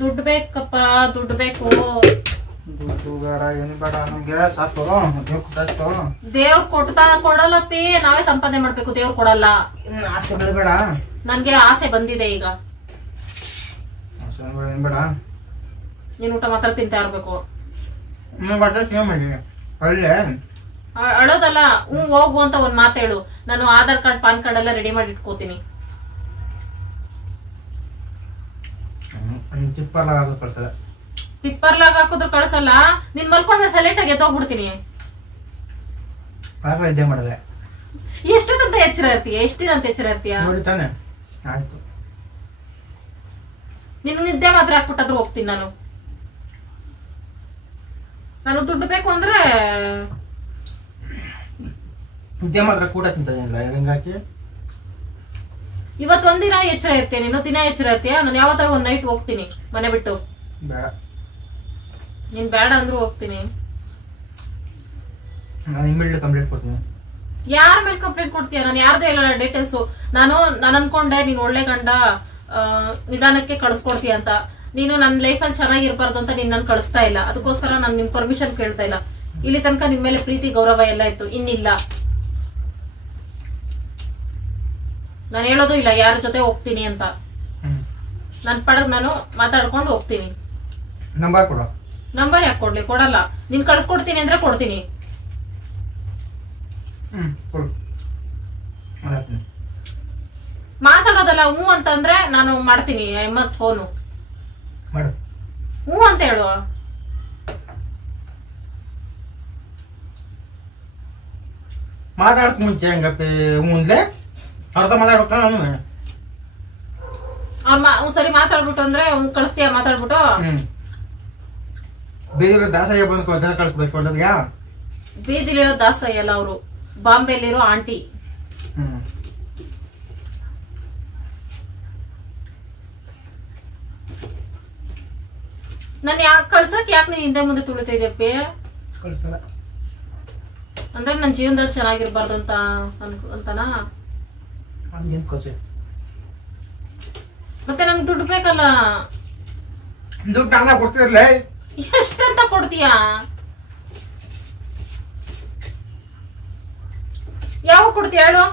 ದುಡ್ಡು ಬೇಕಪ್ಪ, ದುಡ್ಡು ಬೇಕು. ದೇವ್ರ ಕೊಡಲ್ಲಪ್ಪಿ, ನಾವೇ ಸಂಪಾದನೆ ಮಾಡ್ಬೇಕು. ದೇವ್ರ ಕೊಡಲ್ಲ. ಆಸೆ ಬೇಡ. ನನ್ಗೆ ಆಸೆ ಬಂದಿದೆ ಈಗ. ಬೇಡ, ನೀನ್ ಊಟ ಮಾತ್ರ ತಿಂತಾ ಇರ್ಬೇಕು. ಅಳೋದಲ್ಲ, ಹೋಗು ಅಂತ ಒಂದ್ ಮಾತು ಹೇಳು. ನಾನು ಆಧಾರ್ ಕಾರ್ಡ್, ಪಾನ್ ಕಾರ್ಡ್ ಎಲ್ಲ ರೆಡಿ ಮಾಡಿ ಇಟ್ಕೋತೀನಿ. ಟಿಪ್ಪರ್ಲಾಗ ಹಾಕಿದ್ರು ಕಳ್ಸಲ್ಲ. ನಿನ್ ಮಲ್ಕೊಂಡ್ರೆ ಸೈಲೆಂಟ್ ಆಗಿ ಎದ್ದೋಗ್ಬಿಡ್ತೀನಿ. ಎಷ್ಟೊತ್ತಂತ ಎಚ್ಚರ ಇರ್ತೀಯ? ಎಷ್ಟು ದಿನ ಅಂತ ಎಚ್ಚರ ಇರ್ತೀಯ? ನಿನ್ ನಿದ್ದೆ ಮಾತ್ರ ಹಾಕ್ಬಿಟ್ಟಾದ್ರೂ ಹೋಗ್ತೀನಿ ನಾನು. ನಾನು ದುಡ್ಡು ಬೇಕು ಅಂದ್ರೆ ನಿದ್ದೆ ಮಾತ್ರ ಕೂಡ ತಿಂತಾನಿಲ್ಲ. ಹಿಂಗಾಕಿ ಇವತ್ತೊಂದಿನ ಎಚ್ಚರ ಇರ್ತೀಯ, ಇನ್ನೊಂದ್ ದಿನ ಎಚ್ಚರ ಇರ್ತೀಯ. ನಾನು ಯಾವತ್ತಾರ ಒಂದ್ ನೈಟ್ ಹೋಗ್ತೀನಿ ಮನೆ ಬಿಟ್ಟು. ಬೇಡ, ನೀನ್ ಬೇಡ ಅಂದ್ರೂ ಹೋಗ್ತೀನಿ. ನಾನು ಇಮಿಡಿಯೇಟ್ ಕಂಪ್ಲೇಂಟ್ ಕೊಡ್ತೀನಿ. ಯಾರ ಮೇಲೆ ಕಂಪ್ಲೇಂಟ್ ಕೊಡ್ತೀಯ? ನಾನು ಯಾರ್ದು ಇಲ್ಲ ಡೀಟೇಲ್ಸ್. ನಾನು ಅನ್ಕೊಂಡೆ ನೀನ್ ಒಳ್ಳೆ ಗಂಡ, ನಿಧಾನಕ್ಕೆ ಕಳ್ಸ್ಕೊಡ್ತೀಯ ಅಂತ. ನೀನು ನನ್ನ ಲೈಫಲ್ಲಿ ಚೆನ್ನಾಗಿರ್ಬಾರ್ದು ಅಂತ ನೀನ್ ನನ್ ಕಳಿಸ್ತಾ ಇಲ್ಲ. ಅದಕ್ಕೋಸ್ಕರ ನಾನು ನಿಮ್ ಪರ್ಮಿಷನ್ ಕೇಳ್ತಾ ಇಲ್ಲ. ಇಲ್ಲಿ ತನಕ ನಿಮ್ ಮೇಲೆ ಪ್ರೀತಿ ಗೌರವ ಎಲ್ಲ ಇತ್ತು, ಇನ್ನಿಲ್ಲ. ನಾನು ಹೇಳೋದು ಇಲ್ಲ ಯಾರ ಜೊತೆ ಹೋಗ್ತೀನಿ ಅಂತ. ನನ್ ಪಡಗ್ ನಾನು ಮಾತಾಡ್ಕೊಂಡು ಹೋಗ್ತೀನಿ. ನಂಬರ್ ಕೊಡು. ನಂಬರ್ ಯಾಕೆ ಕೊಡ್ಲಿ? ಕೊಡಲ್ಲ. ನೀನ್ ಕಳ್ಸ್ಕೊಡ್ತೀನಿ ಅಂದ್ರೆ ಕೊಡ್ತೀನಿ. ಮಾತಾಡೋದಲ್ಲ. ಹ್ಞೂ ಅಂತಂದ್ರೆ ನಾನು ಮಾಡ್ತೀನಿ. ಎಮ್ಮತ್ ಫೋನು ಹ್ಞೂ ಅಂತ ಹೇಳು. ಮಾತಾಡಕ್ ಮುಂಚೆ ಹಂಗಪ್ಪಿ ಮುಂದೆ ಅರ್ಧ ಮಾತಾಡ್ಬೇಕ. ಅವ್ರು ಸರಿ ಮಾತಾಡ್ಬಿಟ್ಟು ಅಂದ್ರೆ ಕಳಿಸ್ತೀಯ? ಮಾತಾಡ್ಬಿಟ್ಟು ಬೇರೆ ದಾಸಯ್ಯ ಬಂದು ಜನ ಕಳಿಸ್ಬೇಕು. ಬೀದಿಲಿರೋ ದಾಸಯ್ಯ ಅಲ್ಲ, ಅವರು ಬಾಂಬೆಲಿರೋ ಆಂಟಿ. ನಾನು ಯಾಕೆ ಕಳ್ಸಕ್ ಯಾಕೆ ನೀನ್ ಹಿಂದೆ ಮುಂದೆ ತುಳಿತಾ ಇದೆಯಪ್ಪಿ? ಅಂದ್ರೆ ನನ್ನ ಜೀವನದಲ್ಲಿ ಚೆನ್ನಾಗಿರ್ಬಾರ್ದು ಅಂತ ಅಂತನಾ? ಮತ್ತೆ ನಂಗೆ ದುಡ್ಡು ಬೇಕಲ್ಲ. ದುಡ್ಡು ಕೊಡ್ತಿರ್ಲ. ಎಷ್ಟಂತ ಕೊಡ್ತೀಯ? ಯಾವ ಕೊಡ್ತೀಯ ಹೇಳು?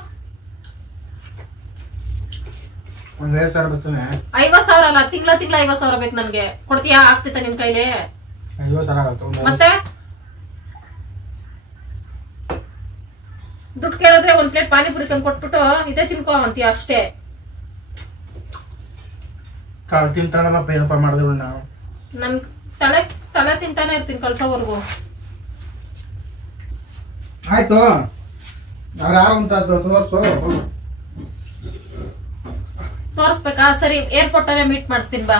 50,000 ಬರ್ತಾನೆ. 50,000 ಅಲ್ಲ, ತಿಂಗಳ 50,000 ಬೇಕು ನನ್ಗೆ. ಕೊಡ್ತೀಯಾ? ಆಗ್ತಿತ್ತ ನಿಮ್ ಕೈಲಿ? 50,000 ಮತ್ತೆ ದುಡ್ಡು ಕೇಳಿದ್ರೆ ಒಂದ್ ಪ್ಲೇಟ್ ಪಾನಿಪುರಿ ತಂದು ಕೊಟ್ಬಿಟ್ಟು ಇದೇ ತಿನ್ಕೋ ಅಂತೀಯ ಅಷ್ಟೇ. ತಿಂತಾಳಪ್ಪ, ಏನಪ್ಪ ಮಾಡಿದ್ರು ನಾವು. ನನ್ ತಲೆ ತಿಂತಾನೆ ಇರ್ತೀನಿ ಕಳ್ಸೋವರ್ಗು. ಆಯ್ತು, ಯಾರು ಅಂತ ತೋರ್ಸ್ಬೇಕಾ? ಸರಿ, ಏರ್ಪೋರ್ಟ್ ಅಲ್ಲೇ ಮೀಟ್ ಮಾಡಿಸ್ತೀನಿ ಬಾ.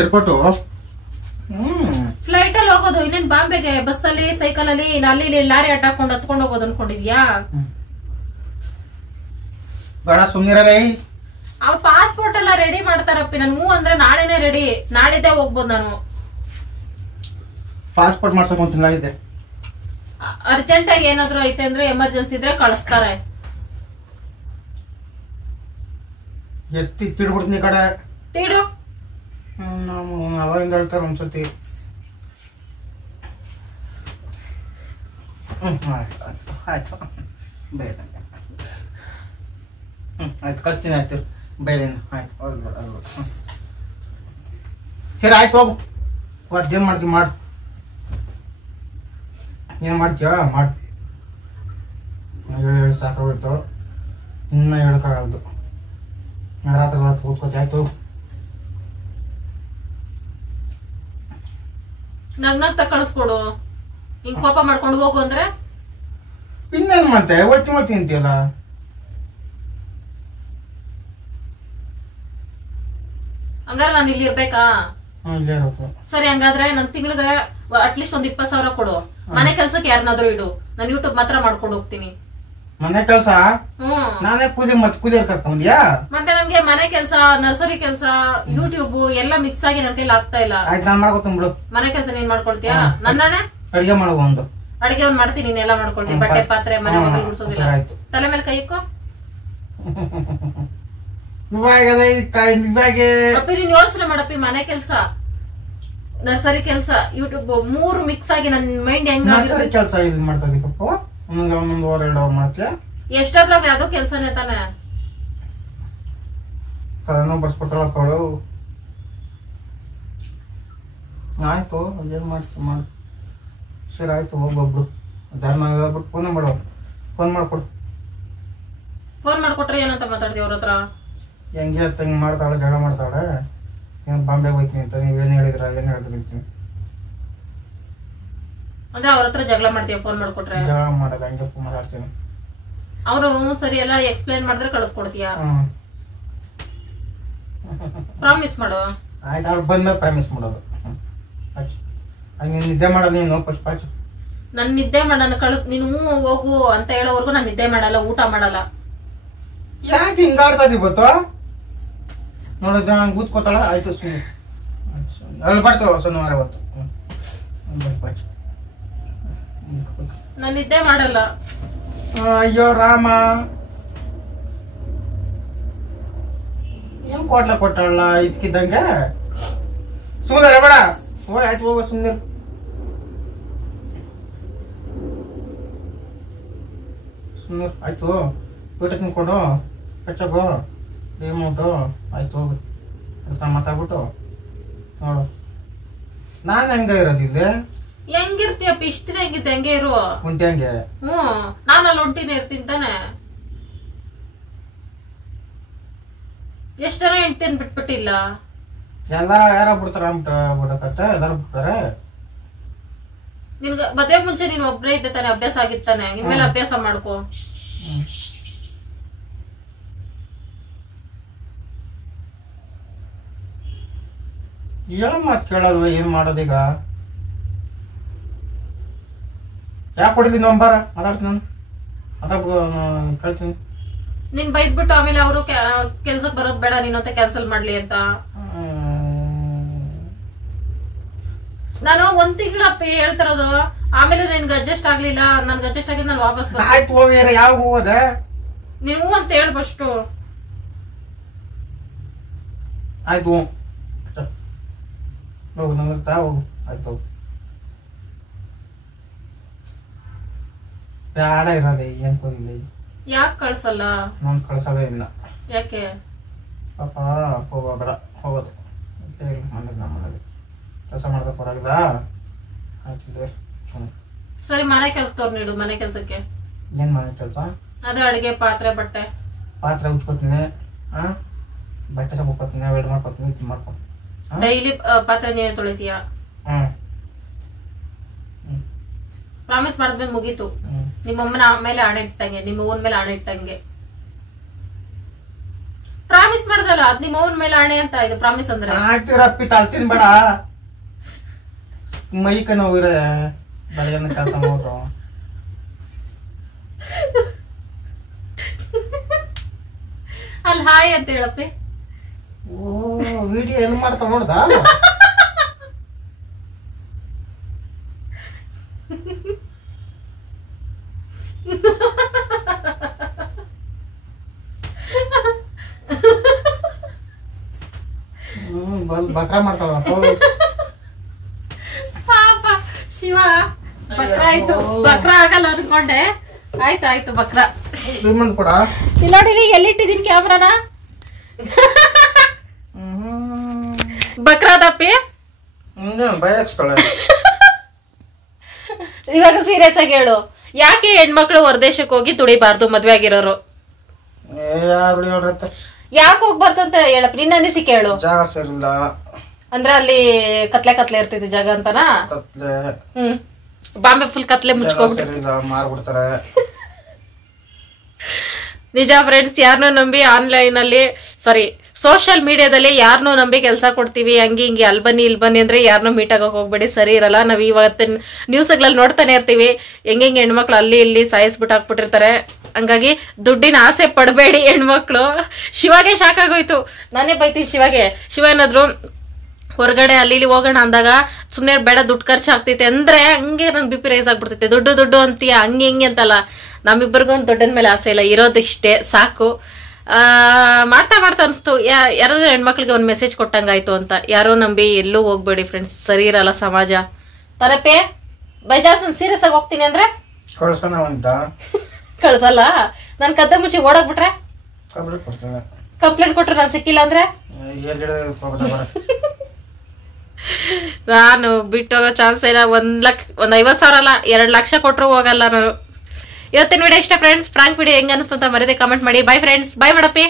ಏರ್ಪೋರ್ಟ್ ಫ್ಲೈಟ್ ಅಲ್ಲಿ ಹೋಗೋದು. ಇನ್ನೇನ್ ಬಾಂಬೆಗೆ ಬಸ್ಸಲ್ಲಿ, ಸೈಕಲ್ ಅಲ್ಲಿ, ಅಲ್ಲಿ ಲಾರಿ ಅಡ್ಡಾಕೊಂಡು ಹತ್ಕೊಂಡು ಹೋಗೋದು ಅನ್ಕೊಂಡಿದ್ಯಾ? ಬೇಡ, ಸುಮ್ನಿರಲೇ. ಅವ್ ಪಾಸ್ಪೋರ್ಟ್ ಎಲ್ಲ ರೆಡಿ ಮಾಡ್ತಾರಪ್ಪಿ. ನನ್ ಹೂ ಅಂದ್ರೆ ನಾಳೆನೆ ರೆಡಿ. ನಾಳಿದ್ದೆ ಹೋಗ್ಬೋದು ನಾನು. ಪಾಸ್ಪೋರ್ಟ್ ಮಾಡ್ಸಕ್ ಒಂದು ತಿಂಗಳಾಗಿದೆ. ಅರ್ಜೆಂಟ್ ಆಗಿ ಏನಾದ್ರು ಐತೆ ಅಂದ್ರೆ, ಎಮರ್ಜೆನ್ಸಿ ಇದ್ರೆ ಕಳಿಸ್ತಾರೆ. ಎತ್ತಿ ತಿಡ್ಬಿಡ್ತೀನಿ ಈ ಕಡೆ. ತಿಡು. ಅವಾಗಿಂದ ಹೇಳ್ತಾರೆ ಒಂದ್ಸತಿ. ಆಯ್ತು ಬೇಡ. ಆಯ್ತು, ಕಳಿಸ್ತೀನಿ. ಆಯ್ತು, ಬೇಡ. ಆಯ್ತು, ಸರಿ ಆಯ್ತು, ಹೋಗು. ಅದೇನ್ ಮಾಡ್ತೀವಿ ಮಾಡು. ಏನ್ ಮಾಡ್ತೀಯ ಮಾಡು. ಹೇಳಿ ಸಾಕಾಗೋಯ್ತು, ಇನ್ನ ಹೇಳಕ್ಕಾಗಲ್ದು. ರಾತ್ರಿ ಕೂತ್ಕೋತಿ. ಆಯ್ತು, ನಗ್ನಗ್ತ ಕಳಿಸ್ಕೊಡು. ಹಿಂಗ್ ಕೋಪ ಮಾಡ್ಕೊಂಡು ಹೋಗು ಅಂದ್ರೆ ಇನ್ನೇನ್ ಮತ್ತೆ ಓದ್ತಿ ಅಂತೀಯಲ್ಲ. ಹಂಗಾರೆ ನಾನು ಇಲ್ಲಿ ಇರ್ಬೇಕಾ? ಸರಿ, ಹಂಗಾದ್ರೆ ನನ್ ತಿಂಗಳಿಗೆ ಅಟ್ಲೀಸ್ಟ್ ಒಂದ್ 20,000 ಕೊಡು. ಮನೆ ಕೆಲ್ಸಕ್ಕೆ ಯಾರನ್ನಾದ್ರೂ ಇಡು. ನಾನು ಯೂಟ್ಯೂಬ್ ಮಾತ್ರ ಮಾಡ್ಕೊಂಡು ಹೋಗ್ತೀನಿ. ಮನೆ ಕೆಲಸ ಹ್ಮ್ ನಾನೇ ಕೂಲಿ ಕರ್ಕೊಂಡ್ಯಾ? ಮತ್ತೆ ನನ್ಗೆ ಮನೆ ಕೆಲಸ, ನರ್ಸರಿ ಕೆಲಸ, ಯೂಟ್ಯೂಬ್ ಎಲ್ಲ ಮಿಕ್ಸ್ ಆಗಿ ನನ್ ಕೈಲಿ ಆಗ್ತಾ ಇಲ್ಲ. ಆಯ್ತು, ನಾನ್ ಮಾಡ್ಕೊತೀನಿ ಬಿಡು. ಮನೆ ಕೆಲಸ ನೀನ್ ಮಾಡ್ಕೊಳ್ತೀಯಾ? ನನ್ನನೆ ಅಡಿಗೆ ಮಾಡುವ ಒಂದು ಅಡಿಗೆ ಒಂದ್ ಮಾಡ್ತೀನಿ, ನೀನೆಲ್ಲ ಮಾಡ್ಕೊಳ್ತೀನಿ. ಬಟ್ಟೆ ಪಾತ್ರೆ ಮನೆ ಮಗಲ್ ಗುಡ್ಸೋದಿಲ್ಲ. ತಲೆ ಮೇಲೆ ಕೈ ಇಕ್ಕೋ. ಅಪ್ಪಿ ನೀನ್ ಯೋಚನೆ ಮಾಡಪ್ಪಿ, ಮನೆ ಕೆಲ್ಸ, ನರ್ಸರಿ ಕೆಲ್ಸ, ಯೂಟ್ಯೂಬ್ 3 ಮಿಕ್ಸ್ ಆಗಿ ನನ್ ಮೈಂಡ್ ಹೆಂಗ ಕೆಲಸ ಇದು ಮಾಡ್ತಾ ಇದೀಕಪ್ಪ. ಒಂದೊಂದು 2 ಮಾಡ್ತೀಯ? ಎಷ್ಟಾದ್ರಾಗ ಅದು ಕೆಲ್ಸನೇ ತಾನೆ. ತಲೆನೋ ಬರ್ಸ್ಕೊಡ್ತಾಳ ಕಳು. ಆಯ್ತು, ಏನ್ ಮಾಡ್ತೀವಿ ಮಾಡು. ಸರಿ ಆಯ್ತು, ಹೋಗ್ಬೊಬ್ರು ಧರ್ಮ ಹೇಳ್ಬಿಟ್ಟು ಫೋನ್ ಮಾಡು. ಫೋನ್ ಮಾಡ್ಕೊಡು. ಫೋನ್ ಮಾಡ್ಕೊಟ್ರೆ ಏನಂತ ಮಾತಾಡ್ತೀವಿ ಅವ್ರ ಹತ್ರ? ಹೆಂಗೆ ತಂಗಿ ಮಾಡ್ತಾಳೆ, ಜಗಳ ಮಾಡ್ತಾಳೆ. ಏನ್ ಬಾಂಬೆಗೆ ಹೋಯ್ತೀನಿ ಅಂತ ನೀವೇನ್ ಹೇಳಿದ್ರ, ಏನ್ ಹೇಳ್ತೀನಿ ಅಂದ್ರೆ ಅವ್ರ ಹತ್ರ ಜಗಳ ಮಾಡ್ತೀಯ ಫೋನ್ ಮಾಡ್ಕೊಟ್ರೆ? ಜಗಳ ಮಾಡಲ್ಲ, ಹಂಗೆ ಮಾತಾಡ್ತೀನಿ. ಅವರು ಸರಿ ಎಲ್ಲ ಎಕ್ಸ್ಪ್ಲೈನ್ ಮಾಡಿದ್ರೆ ಕಳಿಸ್ಕೊಡ್ತೀಯ? ಪ್ರಾಮಿಸ್ ಮಾಡು. ಆಯ್ತು, ಅವ್ರು ಬಂದ್ಮೇಲೆ ಪ್ರಾಮಿಸ್ ಮಾಡೋದು. ನೀನ್ ನಿದ್ದೆ ಮಾಡೋದು ನೀನು ಫಸ್ಟ್ ಪಾಚು. ನನ್ ನಿದ್ದೆ ಮಾಡೋಣ ನೀನು ಹೋಗು ಅಂತ ಹೇಳೋವರೆಗೂ ನಾನು ನಿದ್ದೆ ಮಾಡಲ್ಲ, ಊಟ ಮಾಡಲ್ಲ. ಯಾಕೆ ಹಿಂಗಾಡ್ತದಿ ಗೊತ್ತು? ನೋಡಿದ್ರೆ ನಂಗೆ ಕೂತ್ಕೋತಾಳ. ಆಯ್ತು ಸುಮ್ಮನೆ ಅಲ್ಲಿ ಬರ್ತಾವ ಶನಿವಾರ ಹೊತ್ತು. ನಾನು ನಿದ್ದೆ ಮಾಡಲ್ಲ. ಅಯ್ಯೋ ರಾಮ, ಏನ್ ಕೊಟ್ಟಾಳ ಇದಕ್ಕಿದ್ದಂಗೆ. ಸುಮ್ಮನೆ ಬೇಡ, ಹೋಯ್ ಆಯ್ತು ಹೋಗ ಸುಮ್ಮನೆ. ಸುಮ್ಮನೆ ಆಯ್ತು, ಊಟ ತಿನ್ಕೊಂಡು ಕಚ್ಚೋಗು ರಿಮೋಟು. ಆಯ್ತು ಹೋಗು, ಕೆಲಸ ಮಾತಾಡ್ಬಿಟ್ಟು ನೋಡು. ನಾನು ಹೆಂಗ ಇರೋದಿಲ್ಲ? ಹೆಂಗಿರ್ತೀಯಪ್ಪ, ಇಷ್ಟ ದಿನ ಹೆಂಗಿದ್ದೆ ಹಂಗೆ ಇರುವ ಉಂಟೆ ಹಂಗೆ. ನಾನು ಅಲ್ಲಿ ಒಂಟಿನೇ ಇರ್ತೀನಿ ತಾನೆ. ಎಷ್ಟ್ ಜನ ಹೆಂಡ್ತೀನಿ ಬಿಟ್ಬಿಟ್ಟಿಲ್ಲ. ಎಲ್ಲಾರ ಯಾರ ಬಿಡ್ತಾರ ಬಿಡಕತ್ತೆ, ಎಲ್ಲಾರು ಬಿಡ್ತಾರೆ. ನಿನ್ಗ ಮದ್ವೆ ಮುಂಚೆ ನೀನ್ ಒಬ್ರೇ ಇದ್ದೆ ತಾನೆ, ಅಭ್ಯಾಸ ಆಗಿತ್ತಾನೆ. ಇನ್ಮೇಲೆ ಅಭ್ಯಾಸ ಮಾಡ್ಕೋ. ಹೇಳ ಮಾತ್ ಕೇಳಲ್ವ, ಏನ್ ಮಾಡೋದೀಗ? ಯಾಕೆ ಹೊಡಿದೀನಿ ನಂಬಾರ ಮಾತಾಡ್ತೀನಿ ನಾನು, ಕೇಳ್ತೀನಿ. ನೀನ್ ಬೈದ್ಬಿಟ್ಟು ಆಮೇಲೆ ಅವರು ಕೆಲ್ಸಕ್ ಬರೋದ್ ಬೇಡ ನೀನಂತ ಕ್ಯಾನ್ಸಲ್ ಮಾಡ್ಲಿ ಅಂತ. ನಾನು 1 ತಿಂಗಳಪ್ಪ ಹೇಳ್ತಿರೋದು. ಆಮೇಲೆ ನಿನ್ಗೆ ಅಡ್ಜಸ್ಟ್ ಆಗ್ಲಿಲ್ಲ, ನನ್ಗೆ ಅಡ್ಜಸ್ಟ್ ಆಗಿದ್ ನಾನು ವಾಪಸ್ ಬರ್ತೀನಿ. ಆಯ್ತು ಹೋಗ್ಯಾರ, ಯಾವ ಹೋಗೋದ ನೀವು ಅಂತ ಹೇಳ್ಬಷ್ಟು. ಆಯ್ತು ಹೋಗು, ನಂಗೆ ಹೋಗು. ಆಯ್ತು ಬೇಡ ಇರೋದೆ, ಏನ್ ಹೋಗಿಲ್ಲ. ಯಾಕೆ ಕಳ್ಸಲ್ಲ? ನಾನು ಕಳ್ಸೋದೇ ಇಲ್ಲ. ಯಾಕೆ? ಪಾಪ ಹೋಗೋಬೇಡ, ಹೋಗೋದು ಮನೇಲಿ ಕೆಲಸ ಮಾಡ್ಬೇಕು ಹೊರಗಿದ. ಆಯ್ತಿದೆ ಸರಿ, ಮನೆ ಕೆಲ್ಸದವ್ರು ನೀಡು. ಮನೆ ಕೆಲ್ಸಕ್ಕೆ ಏನ್ ಮನೆ ಕೆಲಸ? ಅದೇ ಅಡಿಗೆ, ಪಾತ್ರೆ, ಬಟ್ಟೆ. ಪಾತ್ರೆ ಉಚ್ಕೋತೀನಿ, ಬಟ್ಟೆ ತಗೋತೀನಿ, ವೆಡ್ ಮಾಡ್ಕೊತೀನಿ, ಇದು ಮಾಡ್ಕೊ. ಡೈಲಿ ಪಾತ್ರೆ ನೀನೇ ತೊಳಿತೀಯ? ಪ್ರಾಮಿಸ್ ಮಾಡಿದ್ಮೇಲೆ ಮುಗೀತು. ನಿಮ್ಮಮ್ಮನ ಮೇಲೆ ಆಣೆ ಇಟ್ಟಂಗೆ, ನಿಮ್ಮ ಅವ್ವನ ಮೇಲೆ ಆಣೆ ಇಟ್ಟಂಗೆ. ಪ್ರಾಮಿಸ್ ಮಾಡ್ದಲ್ಲ, ಅದ್ ನಿಮ್ಮ ಅವ್ವನ ಮೇಲೆ ಆಣೆ ಅಂತ ಇದು ಪ್ರಾಮಿಸ್ ಅಂದ್ರೆ. ಆಯ್ತು ರಪ್ಪಿ, ತಲ್ತೀನಿ ಬೇಡ. ಮೈಕ ನೋವು ಇರ ಬೆಳಗ್ಗೆ ಕೆಲಸ ಮಾಡೋದು. ಅಲ್ಲಿ ಹಾಯ್ ಅಂತ ಹೇಳಪ್ಪಿ. ಓ, ವಿಡಿಯೋ ಎಲ್ಲಿ ಮಾಡ್ತಾ ನೋಡ್ದ? ಬಕ್ರ ಮಾಡ್ತಾಳ ಪಾಪ ಶಿವ. ಬಕ್ರ ಆಯ್ತು, ಬಕ್ರ ಆಗಲ್ಲ ಅನ್ಕೊಂಡೆ. ಆಯ್ತು ಬಕ್ರ. ಕೊಡ ನೋಡಿ ಎಲ್ಲಿಟ್ಟಿದೀನಿ ಕ್ಯಾಮ್ರಾನ. ಬಕ್ರಾದಪ್ಪಿ ಬಯಸ್ತಾಳೆ. ಇವಾಗ ಸೀರಿಯಸ್ ಆಗಿ ಹೇಳು, ಯಾಕೆ ಹೆಣ್ಮಕ್ಳು ಹೊರದೇಶಕ್ಕೆ ಹೋಗಿ ದುಡಿಬಾರ್ದು ಮದ್ವೆ ಆಗಿರೋರು? ಯಾಕೆ ಹೋಗ್ಬಾರ್ದು ಅಂತ ಹೇಳಪ್ಪ, ನಿನ್ನ ಅನಿಸಿಕೆ ಹೇಳು. ಜಾಗ ಸರಿಲ್ಲ ಅಂದ್ರೆ ಅಲ್ಲಿ ಕತ್ಲೆ ಇರ್ತೈತಿ ಜಾಗ ಅಂತನಾ? ಕತ್ಲೆ. ಬಾಂಬೆ ಫುಲ್ ಕತ್ಲೆ ಮುಚ್ಕೋಬಿಟ್ಟು ಮಾರ್ಬಿಡ್ತಾರೆ. ನಿಜ ಫ್ರೆಂಡ್ಸ್, ಯಾರನ್ನೂ ನಂಬಿ ಆನ್ಲೈನ್ ಅಲ್ಲಿ ಸೋಷಿಯಲ್ ಮೀಡಿಯಾದಲ್ಲಿ ಯಾರನ್ನೂ ನಂಬಿ ಕೆಲಸ ಕೊಡ್ತೀವಿ ಹಂಗಿ ಹಿಂಗಿ ಅಲ್ಲಿ ಬನ್ನಿ ಅಂದ್ರೆ ಯಾರನ್ನೂ ಮೀಟ್ ಆಗಕ್ ಹೋಗ್ಬೇಡಿ, ಸರಿ ಇರಲ್ಲ. ನಾವ್ ಇವತ್ತಿನ ನ್ಯೂಸ್ಗಳಲ್ಲಿ ನೋಡ್ತಾನೆ ಇರ್ತೀವಿ ಹೆಂಗೆ ಹೆಣ್ಮಕ್ಳು ಅಲ್ಲಿ ಇಲ್ಲಿ ಸಾಯಿಸ್ಬಿಟ್ಟು ಹಾಕ್ಬಿಟ್ಟಿರ್ತಾರೆ. ಹಂಗಾಗಿ ದುಡ್ಡಿನ ಆಸೆ ಪಡಬೇಡಿ ಹೆಣ್ಮಕ್ಳು. ಶಿವಾಗೆ ಶಾಕ್ ಆಗೋಯ್ತು. ನಾನೇ ಬೈತೀನಿ ಶಿವಾಗೆ. ಶಿವ ಏನಾದ್ರು ಹೊರಗಡೆ ಅಲ್ಲಿ ಇಲ್ಲಿ ಹೋಗೋಣ ಅಂದಾಗ ಸುಮ್ಮನೆ ಬೇಡ ದುಡ್ಡು ಖರ್ಚು ಆಗ್ತೈತೆ ಅಂದ್ರೆ ಹಂಗೆ ನನ್ BP ರೈಸ್ ಆಗ್ಬಿಡ್ತೈತೆ. ದುಡ್ಡು ಅಂತೀಯ ಹಂಗೆ ಹಿಂಗೆ ಅಂತಲ್ಲ, ನಮ್ಮಿಬ್ಬರಿಗೂ ಒಂದು ದೊಡ್ಡನ ಮೇಲೆ ಆಸೆ ಇಲ್ಲ, ಇರೋದಿಷ್ಟೇ ಸಾಕು. ಮಾಡ್ತಾ ಅನಿಸ್ತು ಯಾರಾದ್ರೂ ಹೆಣ್ಮಕ್ಳಿಗೆ ಒಂದು ಮೆಸೇಜ್ ಕೊಟ್ಟಂಗಾಯ್ತು ಅಂತ. ಯಾರೋ ನಂಬಿ ಎಲ್ಲೂ ಹೋಗ್ಬೇಡಿ ಫ್ರೆಂಡ್ಸ್, ಸರಿ ಇರಲ್ಲ ಸಮಾಜ. ತರಪೆ ಬೈಜಾಸ್ ಸೀರಿಯಸ್ ಆಗಿ ಹೋಗ್ತೀನಿ ಅಂದ್ರೆ ಕಳ್ಸೋಣ ಅಂತ ಕಳ್ಸಲ್ಲ. ನಾನು ಕದ್ದ ಮುಚ್ಚಿ ಓಡೋಗ್ಬಿಟ್ರೆ ಕಂಪ್ಲೇಂಟ್ ಕೊಟ್ರೆ ನಾನು ಸಿಕ್ಕಿಲ್ಲ ಅಂದ್ರೆ ನಾನು ಬಿಟ್ಟೋಗೋ ಚಾನ್ಸ್ ಇಲ್ಲ. 50,000 ಅಲ್ಲ 2 ಲಕ್ಷ ಕೊಟ್ಟರು ಹೋಗಲ್ಲ ನಾನು. ಇವತ್ತಿನ ವಿಡಿಯೋ ಇಷ್ಟ ಫ್ರೆಂಡ್ಸ್. ಫ್ರಾಂಕ್ ವಿಡಿಯೋ ಹೆಂಗ ಅನಿಸ್ತು ಅಂತ ಮರೆಯದೆ ಕಮೆಂಟ್ ಮಾಡಿ. Bye friends, bye ಮಾಡಪ್ಪಿ.